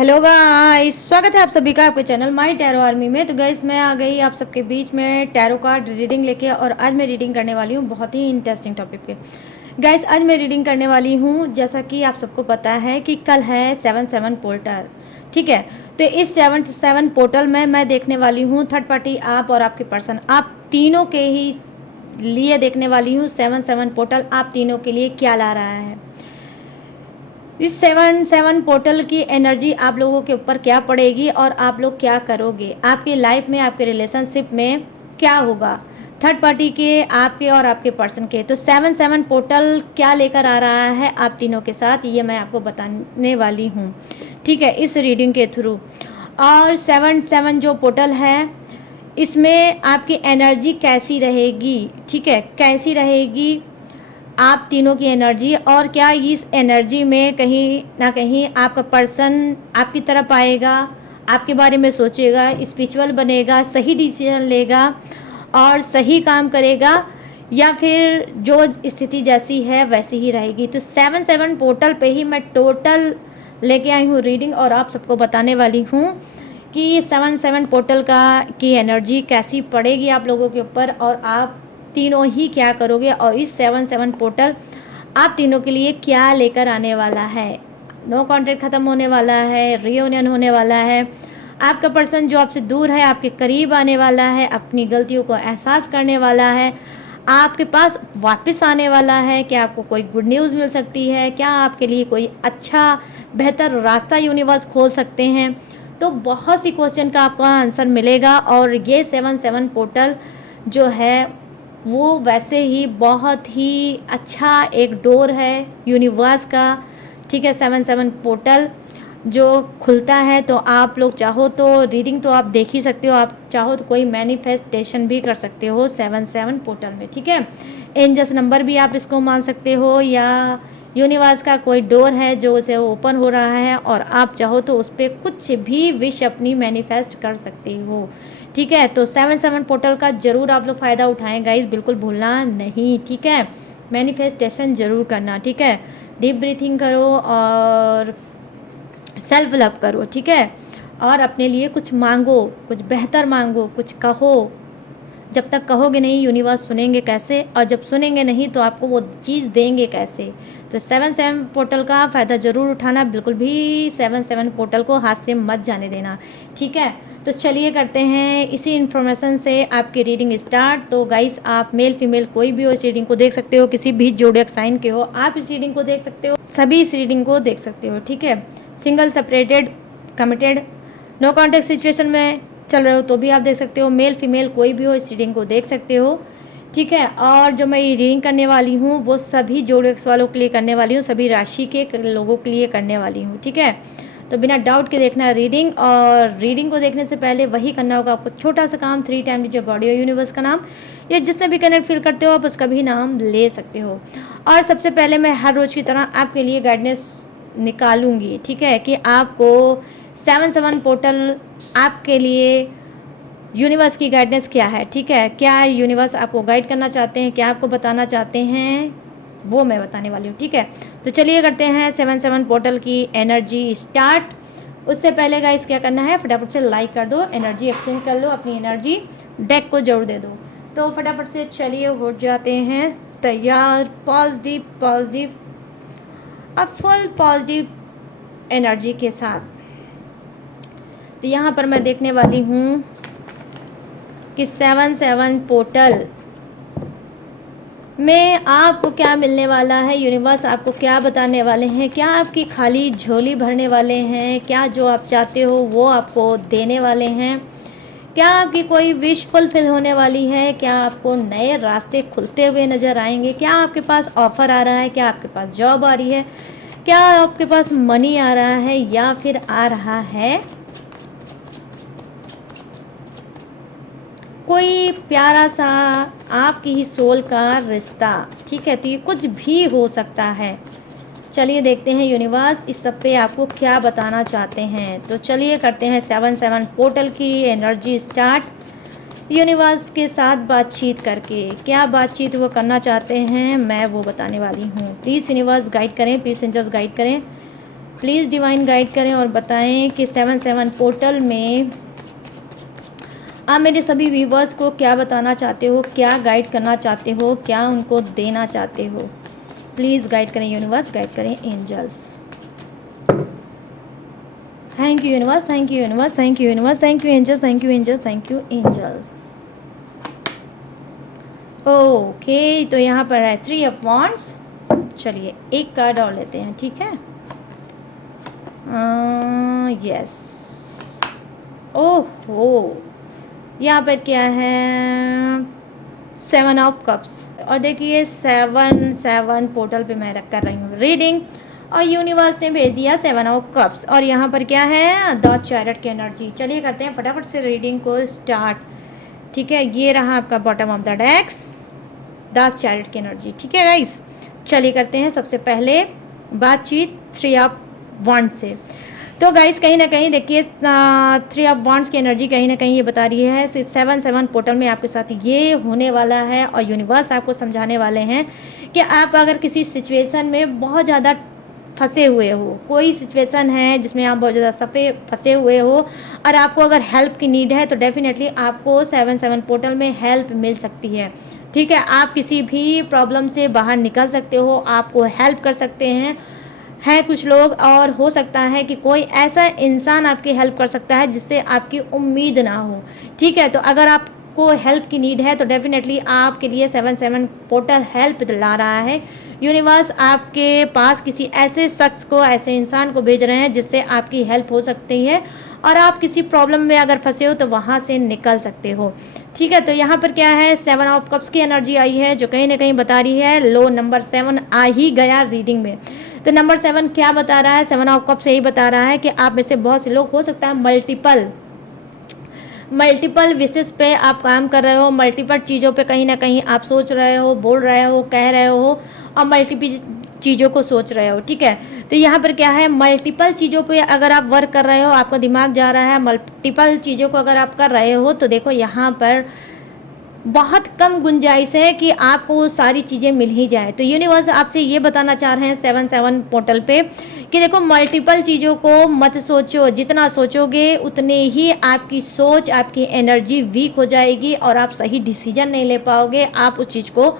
Hello guys, स्वागत है आप सभी का आपके चैनल माय टैरो आर्मी में। तो गाइस मैं आ गई आप सबके बीच में टैरो कार्ड रीडिंग लेके, और आज मैं रीडिंग करने वाली हूँ बहुत ही इंटरेस्टिंग टॉपिक पे। गाइस आज मैं रीडिंग करने वाली हूँ, जैसा कि आप सबको पता है कि कल है 7/7 पोर्टल, ठीक है। तो इस 7/7 पोर्टल में मैं देखने वाली हूँ थर्ड पार्टी, आप और आपके पर्सन, आप तीनों के ही लिए देखने वाली हूँ 7/7 पोर्टल आप तीनों के लिए क्या ला रहा है। इस 7/7 पोर्टल की एनर्जी आप लोगों के ऊपर क्या पड़ेगी और आप लोग क्या करोगे, आपकी लाइफ में, आपके रिलेशनशिप में क्या होगा, थर्ड पार्टी के, आपके और आपके पर्सन के। तो 7/7 पोर्टल क्या लेकर आ रहा है आप तीनों के साथ, ये मैं आपको बताने वाली हूँ, ठीक है, इस रीडिंग के थ्रू। और 7/7 जो पोर्टल है, इसमें आपकी एनर्जी कैसी रहेगी, ठीक है, कैसी रहेगी आप तीनों की एनर्जी, और क्या इस एनर्जी में कहीं ना कहीं आपका पर्सन आपकी तरफ आएगा, आपके बारे में सोचेगा, स्पिरिचुअल बनेगा, सही डिसीजन लेगा और सही काम करेगा, या फिर जो स्थिति जैसी है वैसी ही रहेगी। तो 7/7 पोर्टल पे ही मैं टोटल लेके आई हूँ रीडिंग, और आप सबको बताने वाली हूँ कि 7/7 पोर्टल का की एनर्जी कैसी पड़ेगी आप लोगों के ऊपर, और आप तीनों ही क्या करोगे, और इस 7/7 पोर्टल आप तीनों के लिए क्या लेकर आने वाला है। नो कॉन्टेक्ट ख़त्म होने वाला है, रियूनियन होने वाला है, आपका पर्सन जो आपसे दूर है आपके करीब आने वाला है, अपनी गलतियों को एहसास करने वाला है, आपके पास वापस आने वाला है। क्या आपको कोई गुड न्यूज़ मिल सकती है, क्या आपके लिए कोई अच्छा बेहतर रास्ता यूनिवर्स खोल सकते हैं। तो बहुत सी क्वेश्चन का आपका आंसर मिलेगा, और ये 7/7 पोर्टल जो है वो वैसे ही बहुत ही अच्छा एक डोर है यूनिवर्स का, ठीक है। 7/7 पोर्टल जो खुलता है, तो आप लोग चाहो तो रीडिंग तो आप देख ही सकते हो, आप चाहो तो कोई मैनिफेस्टेशन भी कर सकते हो 7/7 पोर्टल में, ठीक है। एंजल्स नंबर भी आप इसको मान सकते हो, या यूनिवर्स का कोई डोर है जो उसे ओपन हो रहा है, और आप चाहो तो उस पर कुछ भी विश अपनी मैनिफेस्ट कर सकते हो, ठीक है। तो 7/7 पोर्टल का जरूर आप लोग फ़ायदा उठाएं गाइस, बिल्कुल भूलना नहीं, ठीक है। मैनिफेस्टेशन जरूर करना, ठीक है। डीप ब्रीथिंग करो और सेल्फ लव करो, ठीक है। और अपने लिए कुछ मांगो, कुछ बेहतर मांगो, कुछ कहो। जब तक कहोगे नहीं यूनिवर्स सुनेंगे कैसे, और जब सुनेंगे नहीं तो आपको वो चीज़ देंगे कैसे। तो 7/7 पोर्टल का फ़ायदा ज़रूर उठाना, बिल्कुल भी 7/7 पोर्टल को हाथ से मत जाने देना, ठीक है। तो चलिए करते हैं इसी इन्फॉर्मेशन से आपकी रीडिंग स्टार्ट। तो गाइस आप मेल फीमेल कोई भी हो इस रीडिंग को देख सकते हो, किसी भी जोडियक साइन के हो आप इस रीडिंग को देख सकते हो, सभी इस रीडिंग को देख सकते हो, ठीक है। Single, separated, committed, no contact situation में चल रहे हो तो भी आप देख सकते हो, मेल फीमेल कोई भी हो इस रीडिंग को देख सकते हो, ठीक है। और जो मैं ये रीडिंग करने वाली हूँ वो सभी जोड़ेक्स वालों के लिए करने वाली हूँ, सभी राशि के लोगों के लिए करने वाली हूँ, ठीक है। तो बिना डाउट के देखना है रीडिंग, और रीडिंग को देखने से पहले वही करना होगा आपको, छोटा सा काम, 3 टाइम लीजिए गॉड या यूनिवर्स का नाम, या जिससे भी कनेक्ट फील करते हो आप उसका भी नाम ले सकते हो। और सबसे पहले मैं हर रोज़ की तरह आपके लिए गाइडेंस निकालूंगी, ठीक है, कि आपको 7/7 पोर्टल आपके लिए यूनिवर्स की गाइडेंस क्या है, ठीक है। क्या यूनिवर्स आपको गाइड करना चाहते हैं, क्या आपको बताना चाहते हैं, वो मैं बताने वाली हूँ, ठीक है। तो चलिए करते हैं 7/7 पोर्टल की एनर्जी स्टार्ट। उससे पहले गाइस क्या करना है, फटाफट से लाइक कर दो, एनर्जी एक्सचेंज कर लो, अपनी एनर्जी डेक को जोड़ दे दो। तो फटाफट से चलिए हो जाते हैं तैयार। पॉजिटिव पॉजिटिव, अब फुल पॉजिटिव एनर्जी के साथ। तो यहाँ पर मैं देखने वाली हूँ कि 7/7 पोर्टल में आपको क्या मिलने वाला है, यूनिवर्स आपको क्या बताने वाले हैं, क्या आपकी खाली झोली भरने वाले हैं, क्या जो आप चाहते हो वो आपको देने वाले हैं, क्या आपकी कोई विश फुलफिल होने वाली है, क्या आपको नए रास्ते खुलते हुए नज़र आएंगे, क्या आपके पास ऑफ़र आ रहा है, क्या आपके पास जॉब आ रही है, क्या आपके पास मनी आ रहा है, या फिर आ रहा है कोई प्यारा सा आपकी ही सोल का रिश्ता, ठीक है। तो ये कुछ भी हो सकता है। चलिए देखते हैं यूनिवर्स इस सब पे आपको क्या बताना चाहते हैं। तो चलिए करते हैं 7/7 पोर्टल की एनर्जी स्टार्ट। यूनिवर्स के साथ बातचीत करके क्या बातचीत वो करना चाहते हैं मैं वो बताने वाली हूँ। प्लीज़ यूनिवर्स गाइड करें, प्लीज़ एंजल्स गाइड करें प्लीज़ डिवाइन गाइड करें और बताएं कि 7-7 पोर्टल में आप मेरे सभी व्यूवर्स को क्या बताना चाहते हो, क्या गाइड करना चाहते हो, क्या उनको देना चाहते हो। प्लीज़ गाइड करें यूनिवर्स, गाइड करें angels. Thank you universe, thank you universe, thank you universe, thank you angels, thank you angels, thank you angels. Okay, तो यहाँ पर है 3 ऑफ वांड्स। चलिए एक कार्ड और लेते हैं, ठीक है। यस, ओहो, यहाँ पर क्या है 7 ऑफ कप्स। और देखिए 7-7 पोर्टल पे मैं रख कर रही हूँ रीडिंग, और यूनिवर्स ने भेज दिया 7 ऑफ कप्स। और यहाँ पर क्या है द चैरियट की एनर्जी। चलिए करते हैं फटाफट से रीडिंग को स्टार्ट, ठीक है। ये रहा आपका bottom of the decks, the chariot की एनर्जी, ठीक है गाइस। चलिए करते हैं सबसे पहले बातचीत 3 ऑफ वांड से। तो गाइस कहीं ना कहीं देखिए 3 ऑफ वांड्स की एनर्जी कहीं ना कहीं ये बता रही है 7-7 पोर्टल में आपके साथ ये होने वाला है, और यूनिवर्स आपको समझाने वाले हैं कि आप अगर किसी सिचुएशन में बहुत ज़्यादा फंसे हुए हो, कोई सिचुएशन है जिसमें आप बहुत ज़्यादा फंसे हुए हो और आपको अगर हेल्प की नीड है, तो डेफिनेटली आपको 7-7 पोर्टल में हेल्प मिल सकती है, ठीक है। आप किसी भी प्रॉब्लम से बाहर निकल सकते हो, आपको हेल्प कर सकते हैं कुछ लोग, और हो सकता है कि कोई ऐसा इंसान आपकी हेल्प कर सकता है जिससे आपकी उम्मीद ना हो, ठीक है। तो अगर आपको हेल्प की नीड है तो डेफिनेटली आपके लिए 7-7 पोर्टल हेल्प ला रहा है। यूनिवर्स आपके पास किसी ऐसे शख्स को, ऐसे इंसान को भेज रहे हैं जिससे आपकी हेल्प हो सकती है, और आप किसी प्रॉब्लम में अगर फंसे हो तो वहाँ से निकल सकते हो, ठीक है। तो यहाँ पर क्या है 7 ऑफ कप्स की एनर्जी आई है, जो कहीं ना कहीं बता रही है लो नंबर 7 आ ही गया रीडिंग में। तो नंबर 7 क्या बता रहा है, 7 ऑफ कप्स यही बता रहा है कि आप में से बहुत से लोग, हो सकता है मल्टीपल विशेष पे आप काम कर रहे हो, मल्टीपल चीज़ों पे कहीं ना कहीं आप सोच रहे हो, बोल रहे हो, कह रहे हो, और मल्टीपल चीज़ों को सोच रहे हो, ठीक है। तो यहाँ पर क्या है मल्टीपल चीज़ों पे अगर आप वर्क कर रहे हो, आपका दिमाग जा रहा है मल्टीपल चीज़ों को अगर आप कर रहे हो, तो देखो यहाँ पर बहुत कम गुंजाइश है कि आपको वो सारी चीज़ें मिल ही जाए। तो यूनिवर्स आपसे ये बताना चाह रहे हैं 7-7 पोर्टल पे कि देखो मल्टीपल चीज़ों को मत सोचो, जितना सोचोगे उतने ही आपकी सोच, आपकी एनर्जी वीक हो जाएगी और आप सही डिसीजन नहीं ले पाओगे, आप उस चीज़ को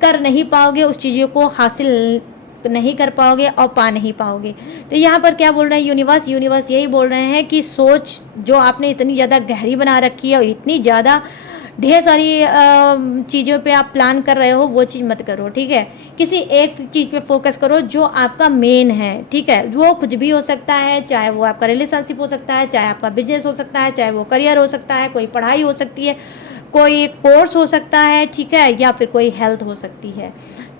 कर नहीं पाओगे, उस चीज़ों को हासिल नहीं कर पाओगे और पा नहीं पाओगे। तो यहाँ पर क्या बोल रहे हैं यूनिवर्स यही बोल रहे हैं कि सोच जो आपने इतनी ज़्यादा गहरी बना रखी है और इतनी ज़्यादा ढेर सारी चीज़ों पे आप प्लान कर रहे हो, वो चीज़ मत करो, ठीक है। किसी एक चीज़ पे फोकस करो जो आपका मेन है, ठीक है। वो कुछ भी हो सकता है, चाहे वो आपका रिलेशनशिप हो सकता है, चाहे आपका बिजनेस हो सकता है, चाहे वो करियर हो सकता है, कोई पढ़ाई हो सकती है, कोई कोर्स हो सकता है, ठीक है, या फिर कोई हेल्थ हो सकती है,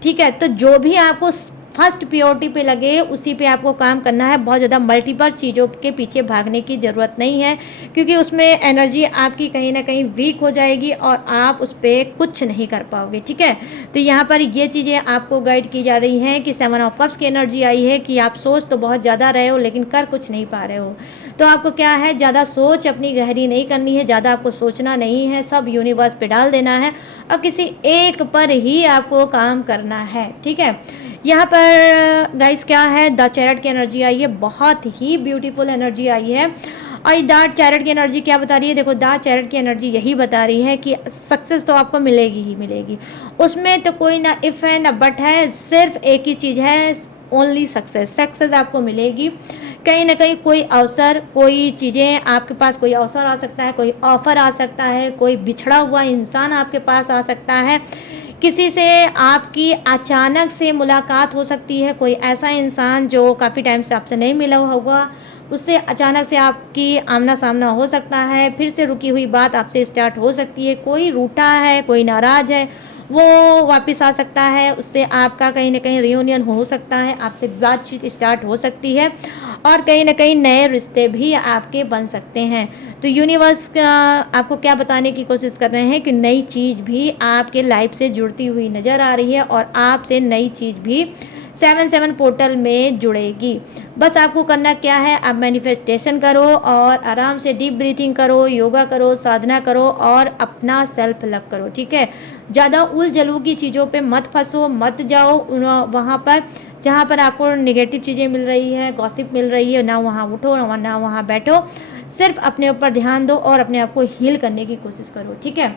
ठीक है। तो जो भी आपको फर्स्ट प्रायोरिटी पे लगे उसी पे आपको काम करना है। बहुत ज़्यादा मल्टीपल चीज़ों के पीछे भागने की ज़रूरत नहीं है, क्योंकि उसमें एनर्जी आपकी कहीं ना कहीं वीक हो जाएगी और आप उस पर कुछ नहीं कर पाओगे, ठीक है। तो यहाँ पर ये चीज़ें आपको गाइड की जा रही हैं कि 7 ऑफ कप्स की एनर्जी आई है कि आप सोच तो बहुत ज़्यादा रहे हो लेकिन कर कुछ नहीं पा रहे हो। तो आपको क्या है ज़्यादा सोच अपनी गहरी नहीं करनी है, ज़्यादा आपको सोचना नहीं है, सब यूनिवर्स पे डाल देना है और किसी एक पर ही आपको काम करना है, ठीक है। यहाँ पर गाइस क्या है द चैरियट की एनर्जी आई है, बहुत ही ब्यूटीफुल एनर्जी आई है। और द चैरियट की एनर्जी क्या बता रही है, देखो द चैरियट की एनर्जी यही बता रही है कि सक्सेस तो आपको मिलेगी ही मिलेगी, उसमें तो कोई ना इफ है ना बट है, सिर्फ एक ही चीज़ है, ओनली सक्सेस आपको मिलेगी। कहीं ना कहीं कोई अवसर, कोई चीज़ें आपके पास, कोई अवसर आ सकता है, कोई ऑफर आ सकता है, कोई बिछड़ा हुआ इंसान आपके पास आ सकता है, किसी से आपकी अचानक से मुलाकात हो सकती है, कोई ऐसा इंसान जो काफ़ी टाइम से आपसे नहीं मिला होगा, उससे अचानक से आपकी आमना सामना हो सकता है, फिर से रुकी हुई बात आपसे स्टार्ट हो सकती है, कोई रूठा है, कोई नाराज़ है, वो वापस आ सकता है, उससे आपका कहीं ना कहीं रियूनियन हो सकता है, आपसे बातचीत स्टार्ट हो सकती है और कहीं ना कहीं नए रिश्ते भी आपके बन सकते हैं। तो यूनिवर्स आपको क्या बताने की कोशिश कर रहे हैं कि नई चीज़ भी आपके लाइफ से जुड़ती हुई नज़र आ रही है और आपसे नई चीज़ भी 7-7 पोर्टल में जुड़ेगी। बस आपको करना क्या है, आप मैनिफेस्टेशन करो और आराम से डीप ब्रीथिंग करो, योगा करो, साधना करो और अपना सेल्फ लव करो, ठीक है। ज़्यादा उल जलू की चीज़ों पे मत फंसो, मत जाओ वहाँ पर, जहाँ पर आपको नेगेटिव चीज़ें मिल रही है, गॉसिप मिल रही है, ना वहाँ उठो ना वहाँ बैठो, सिर्फ अपने ऊपर ध्यान दो और अपने आप को हील करने की कोशिश करो, ठीक है।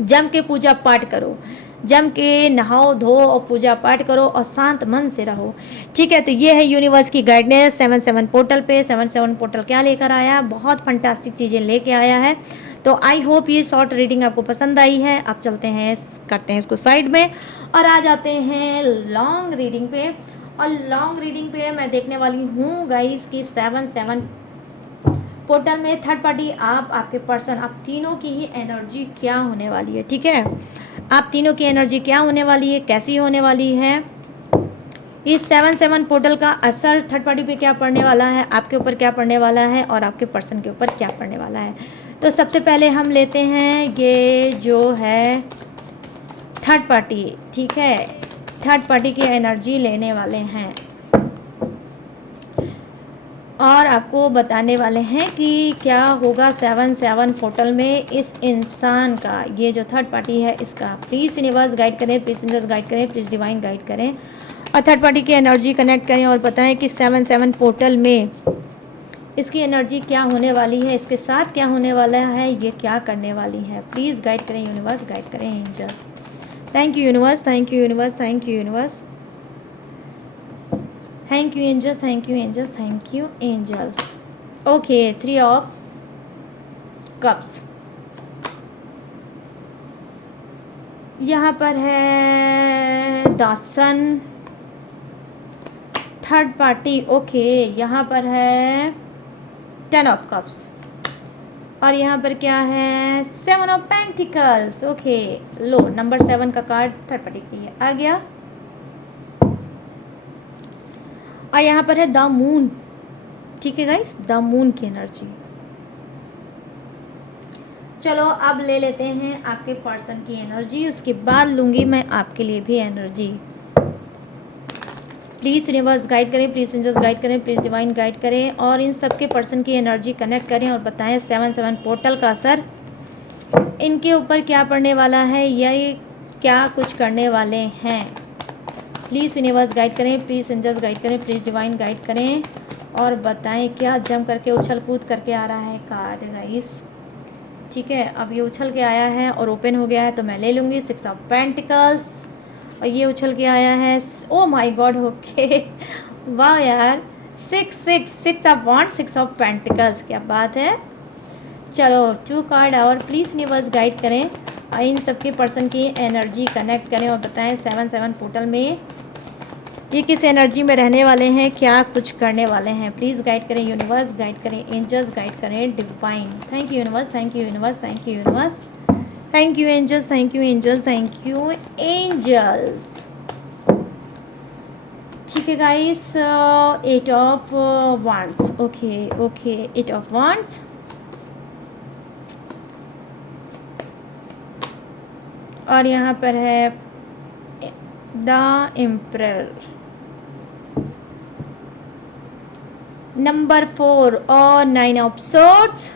जम के पूजा पाठ करो, जम के नहाओ धो और पूजा पाठ करो और शांत मन से रहो, ठीक है। तो ये है यूनिवर्स की गाइडेंस 77 पोर्टल पे। 77 पोर्टल क्या लेकर आया, बहुत फंटास्टिक चीज़ें लेके आया है। तो आई होप ये शॉर्ट रीडिंग आपको पसंद आई है। आप चलते हैं, करते हैं इसको साइड में और आ जाते हैं लॉन्ग रीडिंग पे। और लॉन्ग रीडिंग पे मैं देखने वाली हूँ गाइस की 77 पोर्टल में थर्ड पार्टी, आप, आपके पर्सन, आप तीनों की ही एनर्जी क्या होने वाली है, ठीक है। आप तीनों की एनर्जी क्या होने वाली है, कैसी होने वाली है, इस 77 पोर्टल का असर थर्ड पार्टी पे क्या पड़ने वाला है, आपके ऊपर क्या पड़ने वाला है और आपके पर्सन के ऊपर क्या पड़ने वाला है। तो सबसे पहले हम लेते हैं ये जो है थर्ड पार्टी, ठीक है। थर्ड पार्टी की एनर्जी लेने वाले हैं और आपको बताने वाले हैं कि क्या होगा 77 पोर्टल में इस इंसान का, ये जो थर्ड पार्टी है इसका। प्लीज़ यूनिवर्स गाइड करें, प्लीज़ यूनिवर्स गाइड करें, प्लीज़ डिवाइन गाइड करें और थर्ड पार्टी की एनर्जी कनेक्ट करें और बताएं कि 77 पोर्टल में इसकी एनर्जी क्या होने वाली है, इसके साथ क्या होने वाला है, ये क्या करने वाली है। प्लीज़ गाइड करें यूनिवर्स, गाइड करें angel. Thank you universe, thank you universe, thank you universe, thank you angels, thank you angels, thank you angels. Okay, 3 of cups यहाँ पर है, दासन थर्ड पार्टी, ओके। यहाँ पर है 10 ऑफ कप्स और यहाँ पर क्या है 7 of pentacles, okay. Low, number 7 का कार्ड थर्ड पार्टी के लिए आ गया और यहाँ पर है द मून, ठीक है गाइस, द मून की एनर्जी। चलो अब ले लेते हैं आपके पर्सन की एनर्जी, उसके बाद लूंगी मैं आपके लिए भी एनर्जी। प्लीज़ यूनिवर्स गाइड करें, प्लीज़ एंजल्स गाइड करें, प्लीज़ डिवाइन गाइड करें और इन सबके पर्सन की एनर्जी कनेक्ट करें और बताएं 77 पोर्टल का असर इनके ऊपर क्या पड़ने वाला है या ये क्या कुछ करने वाले हैं। प्लीज़ यूनिवर्स गाइड करें, प्लीज़ एंजल्स गाइड करें, प्लीज़ डिवाइन गाइड करें और बताएं क्या जम करके उछल कूद करके आ रहा है कार्ड गाइस, ठीक है। अब ये उछल के आया है और ओपन हो गया है तो मैं ले लूँगी 6 ऑफ पेंटिकल्स और ये उछल के आया है, ओ माय गॉड, ओके, वाह यार, 6 ऑफ वॉन्ड, 6 ऑफ पेंटिकल्स, क्या बात है। चलो 2 कार्ड और प्लीज़ यूनिवर्स गाइड करें और इन सबके पर्सन की एनर्जी कनेक्ट करें और बताएं 77 पोर्टल में ये किस एनर्जी में रहने वाले हैं, क्या कुछ करने वाले हैं। प्लीज़ गाइड करें यूनिवर्स, गाइड करें एंजल्स, गाइड करें divine. Thank you universe, thank you universe, thank you universe, thank you angels, thank you angels, thank you angels. ठीक है guys, 8 of wands, okay okay, 8 of wands और यहाँ पर है the emperor, number 4 और 9 of swords,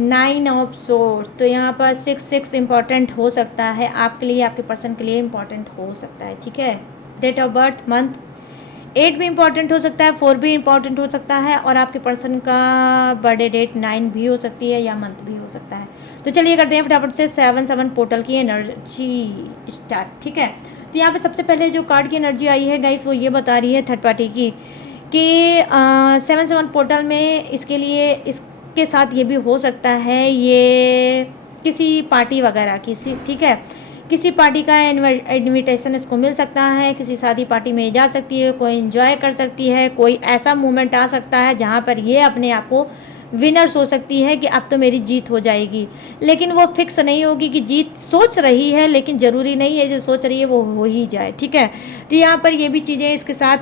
9 of swords. तो यहाँ पर 6 इम्पॉर्टेंट हो सकता है आपके लिए, आपके पर्सन के लिए इम्पॉर्टेंट हो सकता है, ठीक है। डेट ऑफ बर्थ, मंथ 8 भी इम्पॉर्टेंट हो सकता है, 4 भी इम्पॉर्टेंट हो सकता है और आपके पर्सन का बर्थडे डेट 9 भी हो सकती है या मंथ भी हो सकता है। तो चलिए करते हैं फटाफट से 77 पोर्टल की एनर्जी स्टार्ट, ठीक है। तो यहाँ पे सबसे पहले जो कार्ड की एनर्जी आई है गाइस वो ये बता रही है थर्ड पार्टी की कि 77 पोर्टल में इसके लिए, इसके साथ ये भी हो सकता है ये किसी पार्टी वगैरह किसी, ठीक है, किसी पार्टी का इनविटेशन इसको मिल सकता है, किसी शादी पार्टी में जा सकती है, कोई एंजॉय कर सकती है, कोई ऐसा मोमेंट आ सकता है जहाँ पर ये अपने आप को विनर्स हो सकती है कि अब तो मेरी जीत हो जाएगी, लेकिन वो फिक्स नहीं होगी कि जीत सोच रही है, लेकिन ज़रूरी नहीं है जो सोच रही है वो हो ही जाए, ठीक है। तो यहाँ पर ये भी चीज़ें इसके साथ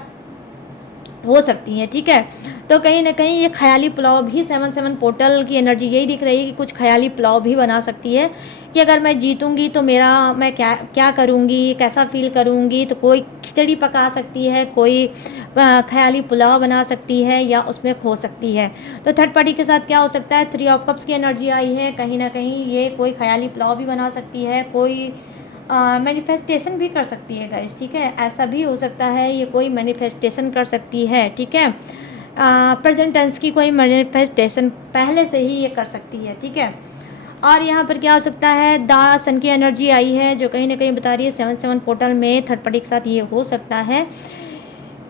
हो सकती हैं, ठीक है। तो कहीं ना कहीं ये ख्याली पुलाव भी 77 पोर्टल की एनर्जी यही दिख रही है कि कुछ ख्याली पुलाव भी बना सकती है कि अगर मैं जीतूंगी तो मेरा, मैं क्या क्या करूंगी, कैसा फील करूंगी। तो कोई खिचड़ी पका सकती है, कोई ख्याली पुलाव बना सकती है या उसमें खो सकती है। तो थर्ड पार्टी के साथ क्या हो सकता है, 3 ऑफ कप्स की एनर्जी आई है, कहीं ना कहीं ये कोई ख्याली पुलाव भी बना सकती है, कोई मैनिफेस्टेशन भी कर सकती है गाइस, ठीक है। ऐसा भी हो सकता है ये कोई मैनिफेस्टेशन कर सकती है, ठीक है। प्रेजेंट टेंस की कोई मैनिफेस्टेशन पहले से ही ये कर सकती है, ठीक है। और यहाँ पर क्या हो सकता है, द सन की एनर्जी आई है जो कहीं ना कहीं बता रही है 7-7 पोर्टल में थर्ड पार्टी के साथ ये हो सकता है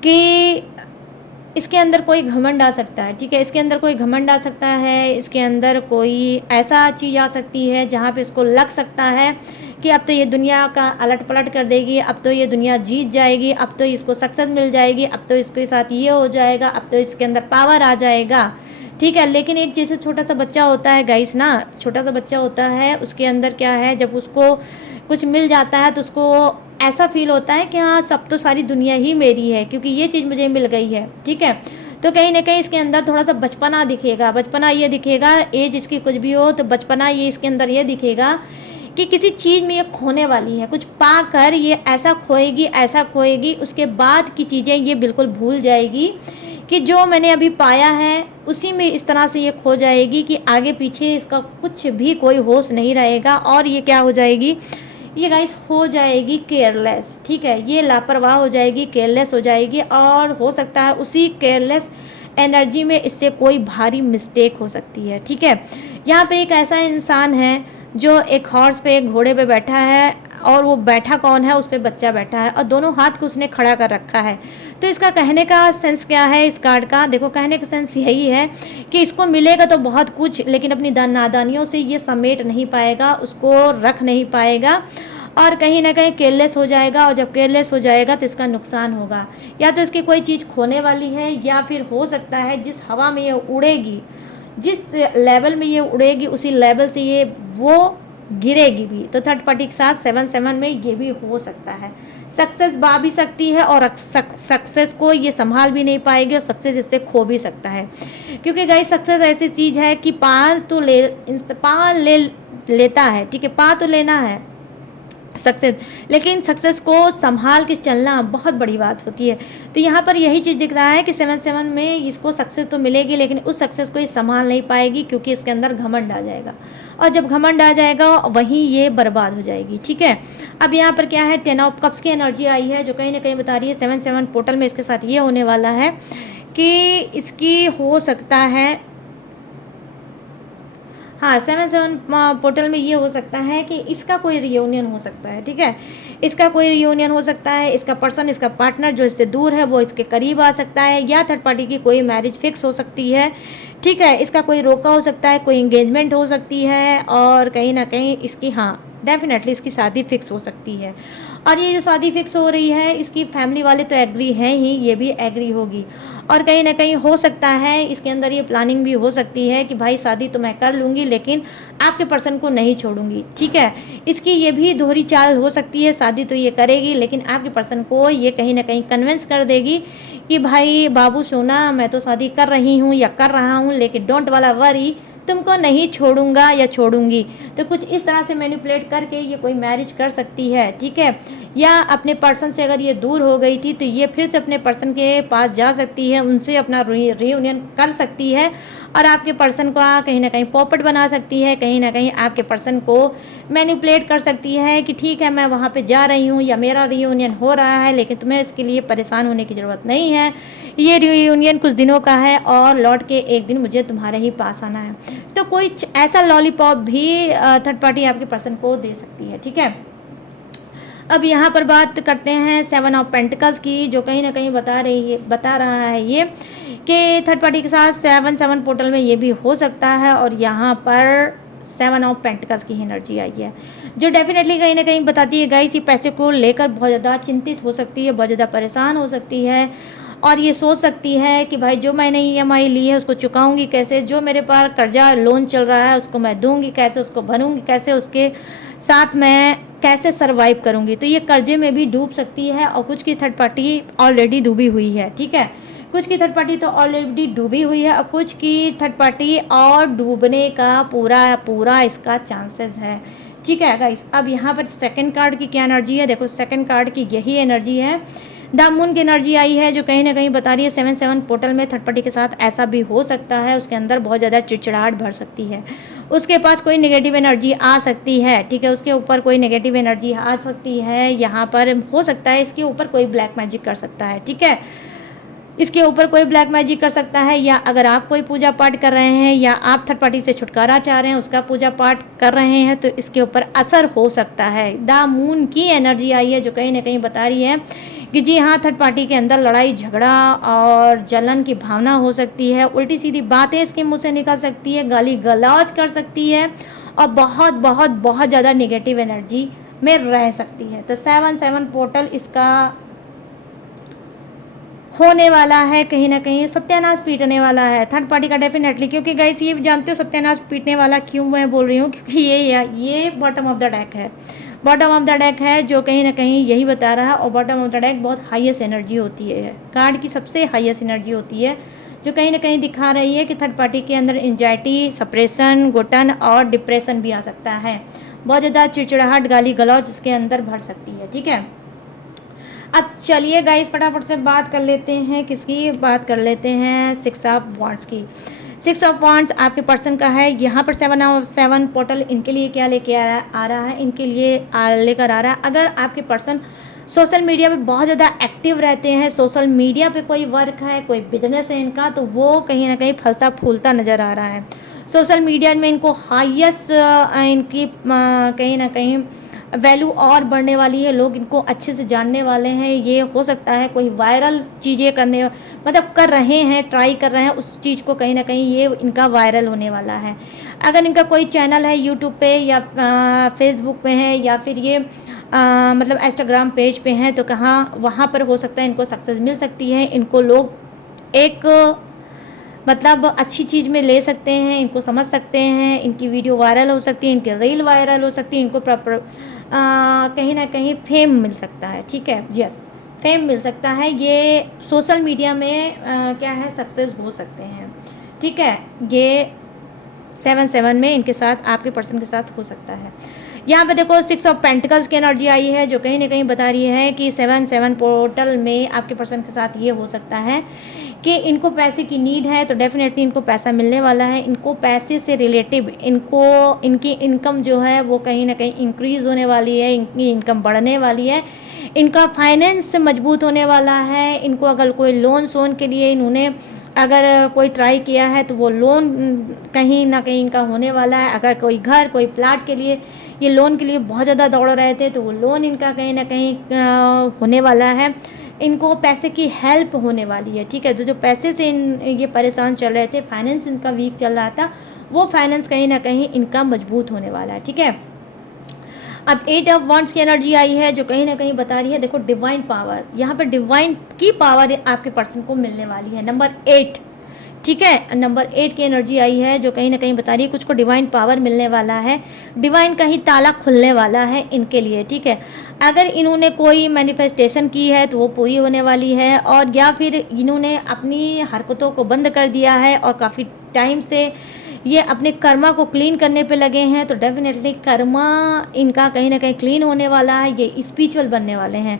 कि इसके अंदर कोई घमंड आ सकता है, ठीक है। इसके अंदर कोई घमंड आ सकता है, इसके अंदर कोई ऐसा चीज़ आ सकती है जहाँ पे इसको लग सकता है कि अब तो ये दुनिया का अलट पलट कर देगी, अब तो ये दुनिया जीत जाएगी, अब तो इसको सक्सेस मिल जाएगी, अब तो इसके साथ ये हो जाएगा, अब तो इसके अंदर पावर आ जाएगा, ठीक है। लेकिन एक जैसे छोटा सा बच्चा होता है गाइस ना, छोटा सा बच्चा होता है, उसके अंदर क्या है, जब उसको कुछ मिल जाता है तो उसको ऐसा फील होता है कि हाँ सब तो सारी दुनिया ही मेरी है क्योंकि ये चीज़ मुझे मिल गई है, ठीक है। तो कहीं ना कहीं इसके अंदर थोड़ा सा बचपना दिखेगा, बचपना ये दिखेगा, एज इसकी कुछ भी हो तो बचपना ये इसके अंदर ये दिखेगा कि किसी चीज़ में ये खोने वाली है, कुछ पा कर ये ऐसा खोएगी, ऐसा खोएगी, उसके बाद की चीज़ें ये बिल्कुल भूल जाएगी कि जो मैंने अभी पाया है उसी में इस तरह से ये खो जाएगी कि आगे पीछे इसका कुछ भी कोई होश नहीं रहेगा। और ये क्या हो जाएगी, ये गाइस हो जाएगी केयरलेस, ठीक है। ये लापरवाह हो जाएगी, केयरलेस हो जाएगी और हो सकता है उसी केयरलेस एनर्जी में इससे कोई भारी मिस्टेक हो सकती है, ठीक है। यहाँ पे एक ऐसा इंसान है जो एक हॉर्स पे, एक घोड़े पे बैठा है और वो बैठा कौन है, उस पे बच्चा बैठा है और दोनों हाथ को उसने खड़ा कर रखा है। तो इसका कहने का सेंस क्या है इस कार्ड का, देखो कहने का सेंस यही है कि इसको मिलेगा तो बहुत कुछ, लेकिन अपनी नादानियों से ये समेट नहीं पाएगा, उसको रख नहीं पाएगा और कहीं ना कहीं केयरलेस हो जाएगा। और जब केयरलेस हो जाएगा तो इसका नुकसान होगा, या तो इसकी कोई चीज़ खोने वाली है या फिर हो सकता है जिस हवा में ये उड़ेगी, जिस लेवल में ये उड़ेगी उसी लेवल से ये वो गिरेगी भी। तो थर्ड पार्टी के साथ 7-7 में ये भी हो सकता है, सक्सेस पा भी सकती है और सक्सेस को ये संभाल भी नहीं पाएगी और सक्सेस इससे खो भी सकता है। क्योंकि गाइस सक्सेस ऐसी चीज़ है कि पा लेता है, ठीक है, पा तो लेना है सक्सेस, लेकिन सक्सेस को संभाल के चलना बहुत बड़ी बात होती है। तो यहाँ पर यही चीज़ दिख रहा है कि 7-7 में इसको सक्सेस तो मिलेगी लेकिन उस सक्सेस को ये संभाल नहीं पाएगी क्योंकि इसके अंदर घमंड आ जाएगा और जब घमंड आ जाएगा वहीं ये बर्बाद हो जाएगी, ठीक है। अब यहाँ पर क्या है, 10 ऑफ कप्स की एनर्जी आई है जो कहीं ना कहीं बता रही है 7-7 पोर्टल में इसके साथ ये होने वाला है कि इसकी हो सकता है, हाँ 7-7 पोर्टल में ये हो सकता है कि इसका कोई रियूनियन हो सकता है, ठीक है। इसका कोई रियूनियन हो सकता है, इसका पर्सन, इसका पार्टनर जो इससे दूर है वो इसके करीब आ सकता है, या थर्ड पार्टी की कोई मैरिज फिक्स हो सकती है, ठीक है। इसका कोई रोका हो सकता है, कोई एंगेजमेंट हो सकती है और कहीं ना कहीं इसकी, हाँ डेफिनेटली इसकी शादी फिक्स हो सकती है। और ये जो शादी फिक्स हो रही है इसकी फैमिली वाले तो एग्री हैं ही, ये भी एग्री होगी और कहीं ना कहीं हो सकता है इसके अंदर ये प्लानिंग भी हो सकती है कि भाई शादी तो मैं कर लूँगी लेकिन आपके पर्सन को नहीं छोड़ूंगी, ठीक है। इसकी ये भी दोहरी चाल हो सकती है, शादी तो ये करेगी लेकिन आपके पर्सन को ये कहीं ना कहीं कन्विंस कर देगी कि भाई बाबू सोना मैं तो शादी कर रही हूँ या कर रहा हूँ लेकिन डोंट वाला वरी, तुमको नहीं छोड़ूंगा या छोड़ूंगी। तो कुछ इस तरह से मैनिपुलेट करके ये कोई मैरिज कर सकती है, ठीक है। या अपने पर्सन से अगर ये दूर हो गई थी तो ये फिर से अपने पर्सन के पास जा सकती है, उनसे अपना रियूनियन कर सकती है और आपके पर्सन को कहीं ना कहीं पॉपट बना सकती है, कहीं ना कहीं आपके पर्सन को मैनिपुलेट कर सकती है कि ठीक है मैं वहाँ पे जा रही हूँ या मेरा रियूनियन हो रहा है लेकिन तुम्हें इसके लिए परेशान होने की ज़रूरत नहीं है, ये रियूनियन कुछ दिनों का है और लौट के एक दिन मुझे तुम्हारे ही पास आना है। तो कोई ऐसा लॉलीपॉप भी थर्ड पार्टी आपके पर्सन को दे सकती है, ठीक है। अब यहाँ पर बात करते हैं 7 ऑफ पेंटिकल्स की जो कहीं ना कहीं बता रहा है ये कि थर्ड पार्टी के साथ 7-7 पोर्टल में ये भी हो सकता है और यहाँ पर 7 ऑफ पेंटिकल्स की एनर्जी आई है जो डेफिनेटली कहीं ना कहीं बताती है गाइस ये पैसे को लेकर बहुत ज़्यादा चिंतित हो सकती है, बहुत ज़्यादा परेशान हो सकती है और ये सोच सकती है कि भाई जो मैंने EMI ली है उसको चुकाऊंगी कैसे, जो मेरे पास कर्जा लोन चल रहा है उसको मैं दूंगी कैसे, उसको भरूंगी कैसे, उसके साथ मैं कैसे सरवाइव करूंगी। तो ये कर्जे में भी डूब सकती है और कुछ की थर्ड पार्टी ऑलरेडी डूबी हुई है, ठीक है। कुछ की थर्ड पार्टी तो ऑलरेडी डूबी हुई है और कुछ की थर्ड पार्टी और डूबने का पूरा इसका चांसेस है, ठीक है गाइस। अब यहाँ पर सेकंड कार्ड की क्या एनर्जी है, देखो सेकंड कार्ड की यही एनर्जी है, द मून की एनर्जी आई है जो कहीं ना कहीं बता रही है 7-7 पोर्टल में थर्ड पार्टी के साथ ऐसा भी हो सकता है, उसके अंदर बहुत ज़्यादा चिड़चिड़ाहट भर सकती है, उसके पास कोई नेगेटिव एनर्जी आ सकती है, ठीक है, उसके ऊपर कोई नेगेटिव एनर्जी आ सकती है। यहाँ पर हो सकता है इसके ऊपर कोई ब्लैक मैजिक कर सकता है, ठीक है, इसके ऊपर कोई ब्लैक मैजिक कर सकता है। या अगर आप कोई पूजा पाठ कर रहे हैं या आप थर्ड पार्टी से छुटकारा चाह रहे हैं, उसका पूजा पाठ कर रहे हैं, तो इसके ऊपर असर हो सकता है। द मून की एनर्जी आई है जो कहीं ना कहीं बता रही है कि जी हाँ, थर्ड पार्टी के अंदर लड़ाई झगड़ा और जलन की भावना हो सकती है, उल्टी सीधी बातें इसके मुंह से निकल सकती है, गाली गलौज कर सकती है और बहुत बहुत बहुत ज़्यादा नेगेटिव एनर्जी में रह सकती है। तो 7/7 पोर्टल इसका होने वाला है, कहीं ना कहीं सत्यानाश पीटने वाला है थर्ड पार्टी का डेफिनेटली। क्योंकि गाइस ये जानते हो सत्यानाश पीटने वाला क्यों मैं बोल रही हूँ, क्योंकि ये बॉटम ऑफ द डेक है, बॉटम ऑफ द डेक है जो कहीं ना कहीं यही बता रहा है। और बॉटम ऑफ द डेक बहुत हाईएस्ट एनर्जी होती है, कार्ड की सबसे हाईएस्ट एनर्जी होती है, जो कहीं ना कहीं दिखा रही है कि थर्ड पार्टी के अंदर एंजाइटी, सप्रेशन, घुटन और डिप्रेशन भी आ सकता है। बहुत ज़्यादा चिड़चिड़ाहट, गाली गलौज इसके अंदर भर सकती है, ठीक है। अब चलिए गाइस फटाफट से बात कर लेते हैं, किसकी बात कर लेते हैं, 6 ऑफ वॉन्ड्स की। 6 ऑफ वॉन्ड्स आपके पर्सन का है। यहाँ पर 7/7 पोर्टल इनके लिए क्या लेके आ रहा है, इनके लिए लेकर आ रहा है। अगर आपके पर्सन सोशल मीडिया पे बहुत ज़्यादा एक्टिव रहते हैं, सोशल मीडिया पे कोई वर्क है, कोई बिजनेस है इनका, तो वो कहीं ना कहीं फलता फूलता नज़र आ रहा है। सोशल मीडिया में इनको हाईएस्ट इनकी कहीं ना कहीं वैल्यू और बढ़ने वाली है, लोग इनको अच्छे से जानने वाले हैं। ये हो सकता है कोई वायरल चीज़ें करने मतलब कर रहे हैं, ट्राई कर रहे हैं उस चीज़ को, कहीं ना कहीं ये इनका वायरल होने वाला है। अगर इनका कोई चैनल है यूट्यूब पे या फेसबुक पे है या फिर ये मतलब इंस्टाग्राम पेज पे हैं, तो कहाँ वहाँ पर हो सकता है इनको सक्सेस मिल सकती है। इनको लोग एक मतलब अच्छी चीज़ में ले सकते हैं, इनको समझ सकते हैं, इनकी वीडियो वायरल हो सकती है, इनकी रील वायरल हो सकती है, इनको प्रॉपर कहीं ना कहीं फेम मिल सकता है, ठीक है, यस, फेम मिल सकता है। ये सोशल मीडिया में क्या है सक्सेस हो सकते हैं, ठीक है। ये 7/7 में इनके साथ आपके पर्सन के साथ हो सकता है। यहाँ पे देखो 6 ऑफ पेंटिकल्स की एनर्जी आई है जो कहीं ना कहीं बता रही है कि 7/7 पोर्टल में आपके पर्सन के साथ ये हो सकता है कि इनको पैसे की नीड है, तो डेफिनेटली इनको पैसा मिलने वाला है। इनको पैसे से रिलेटिव इनकी इनकम जो है वो कहीं ना कहीं इंक्रीज होने वाली है, इनकी इनकम बढ़ने वाली है, इनका फाइनेंस मजबूत होने वाला है। इनको अगर कोई लोन सोन के लिए इन्होंने अगर कोई ट्राई किया है तो वो लोन कहीं ना कहीं इनका होने वाला है। अगर कोई घर कोई प्लाट के लिए ये लोन के लिए बहुत ज़्यादा दौड़ रहे थे तो वो लोन इनका कहीं ना कहीं होने वाला है। इनको पैसे की हेल्प होने वाली है, ठीक है। तो जो पैसे से ये परेशान चल रहे थे, फाइनेंस इनका वीक चल रहा था, वो फाइनेंस कहीं ना कहीं इनका मजबूत होने वाला है, ठीक है। अब 8 ऑफ वॉन्ड्स की एनर्जी आई है जो कहीं ना कहीं बता रही है, देखो डिवाइन पावर, यहाँ पर डिवाइन की पावर आपके पर्सन को मिलने वाली है, नंबर 8, ठीक है। नंबर 8 की एनर्जी आई है जो कहीं ना कहीं बता रही है कुछ को डिवाइन पावर मिलने वाला है, डिवाइन का ही ताला खुलने वाला है इनके लिए, ठीक है। अगर इन्होंने कोई मैनिफेस्टेशन की है तो वो पूरी होने वाली है, और या फिर इन्होंने अपनी हरकतों को बंद कर दिया है और काफ़ी टाइम से ये अपने कर्मा को क्लीन करने पे लगे हैं, तो डेफिनेटली कर्मा इनका कहीं ना कहीं क्लीन होने वाला है, ये स्पिरिचुअल बनने वाले हैं।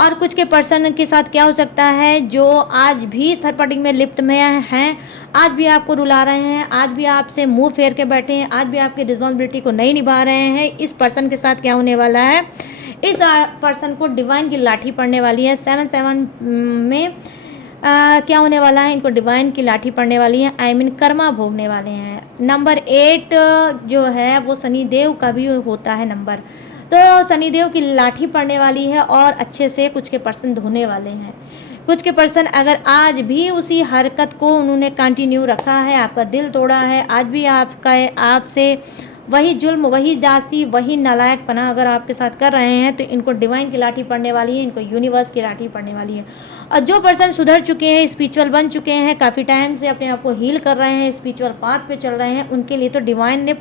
और कुछ के पर्सन के साथ क्या हो सकता है जो आज भी थर्ड पार्टी में लिप्त में हैं, आज भी आपको रुला रहे हैं, आज भी आपसे मुंह फेर के बैठे हैं, आज भी आपकी रिस्पॉन्सिबिलिटी को नहीं निभा रहे हैं, इस पर्सन के साथ क्या होने वाला है, इस पर्सन को डिवाइन की लाठी पड़ने वाली है। 7/7 में क्या होने वाला है, इनको डिवाइन की लाठी पड़ने वाली है, आई मीन कर्मा भोगने वाले हैं। नंबर 8 जो है वो शनिदेव का भी होता है नंबर, तो शनिदेव की लाठी पड़ने वाली है और अच्छे से कुछ के पर्सन धोने वाले हैं। कुछ के पर्सन अगर आज भी उसी हरकत को उन्होंने कंटिन्यू रखा है, आपका दिल तोड़ा है, आज भी आपका आपसे वही जुल्म, वही जासी, वही नालायकपना अगर आपके साथ कर रहे हैं, तो इनको डिवाइन की लाठी पड़ने वाली है, इनको यूनिवर्स की लाठी पड़ने वाली है। और जो पर्सन सुधर चुके हैं, स्पिरिचुअल बन चुके हैं, काफ़ी टाइम से अपने आप को हील कर रहे हैं, स्पिरिचुअल पाथ पे चल रहे हैं, उनके लिए तो डिवाइन ने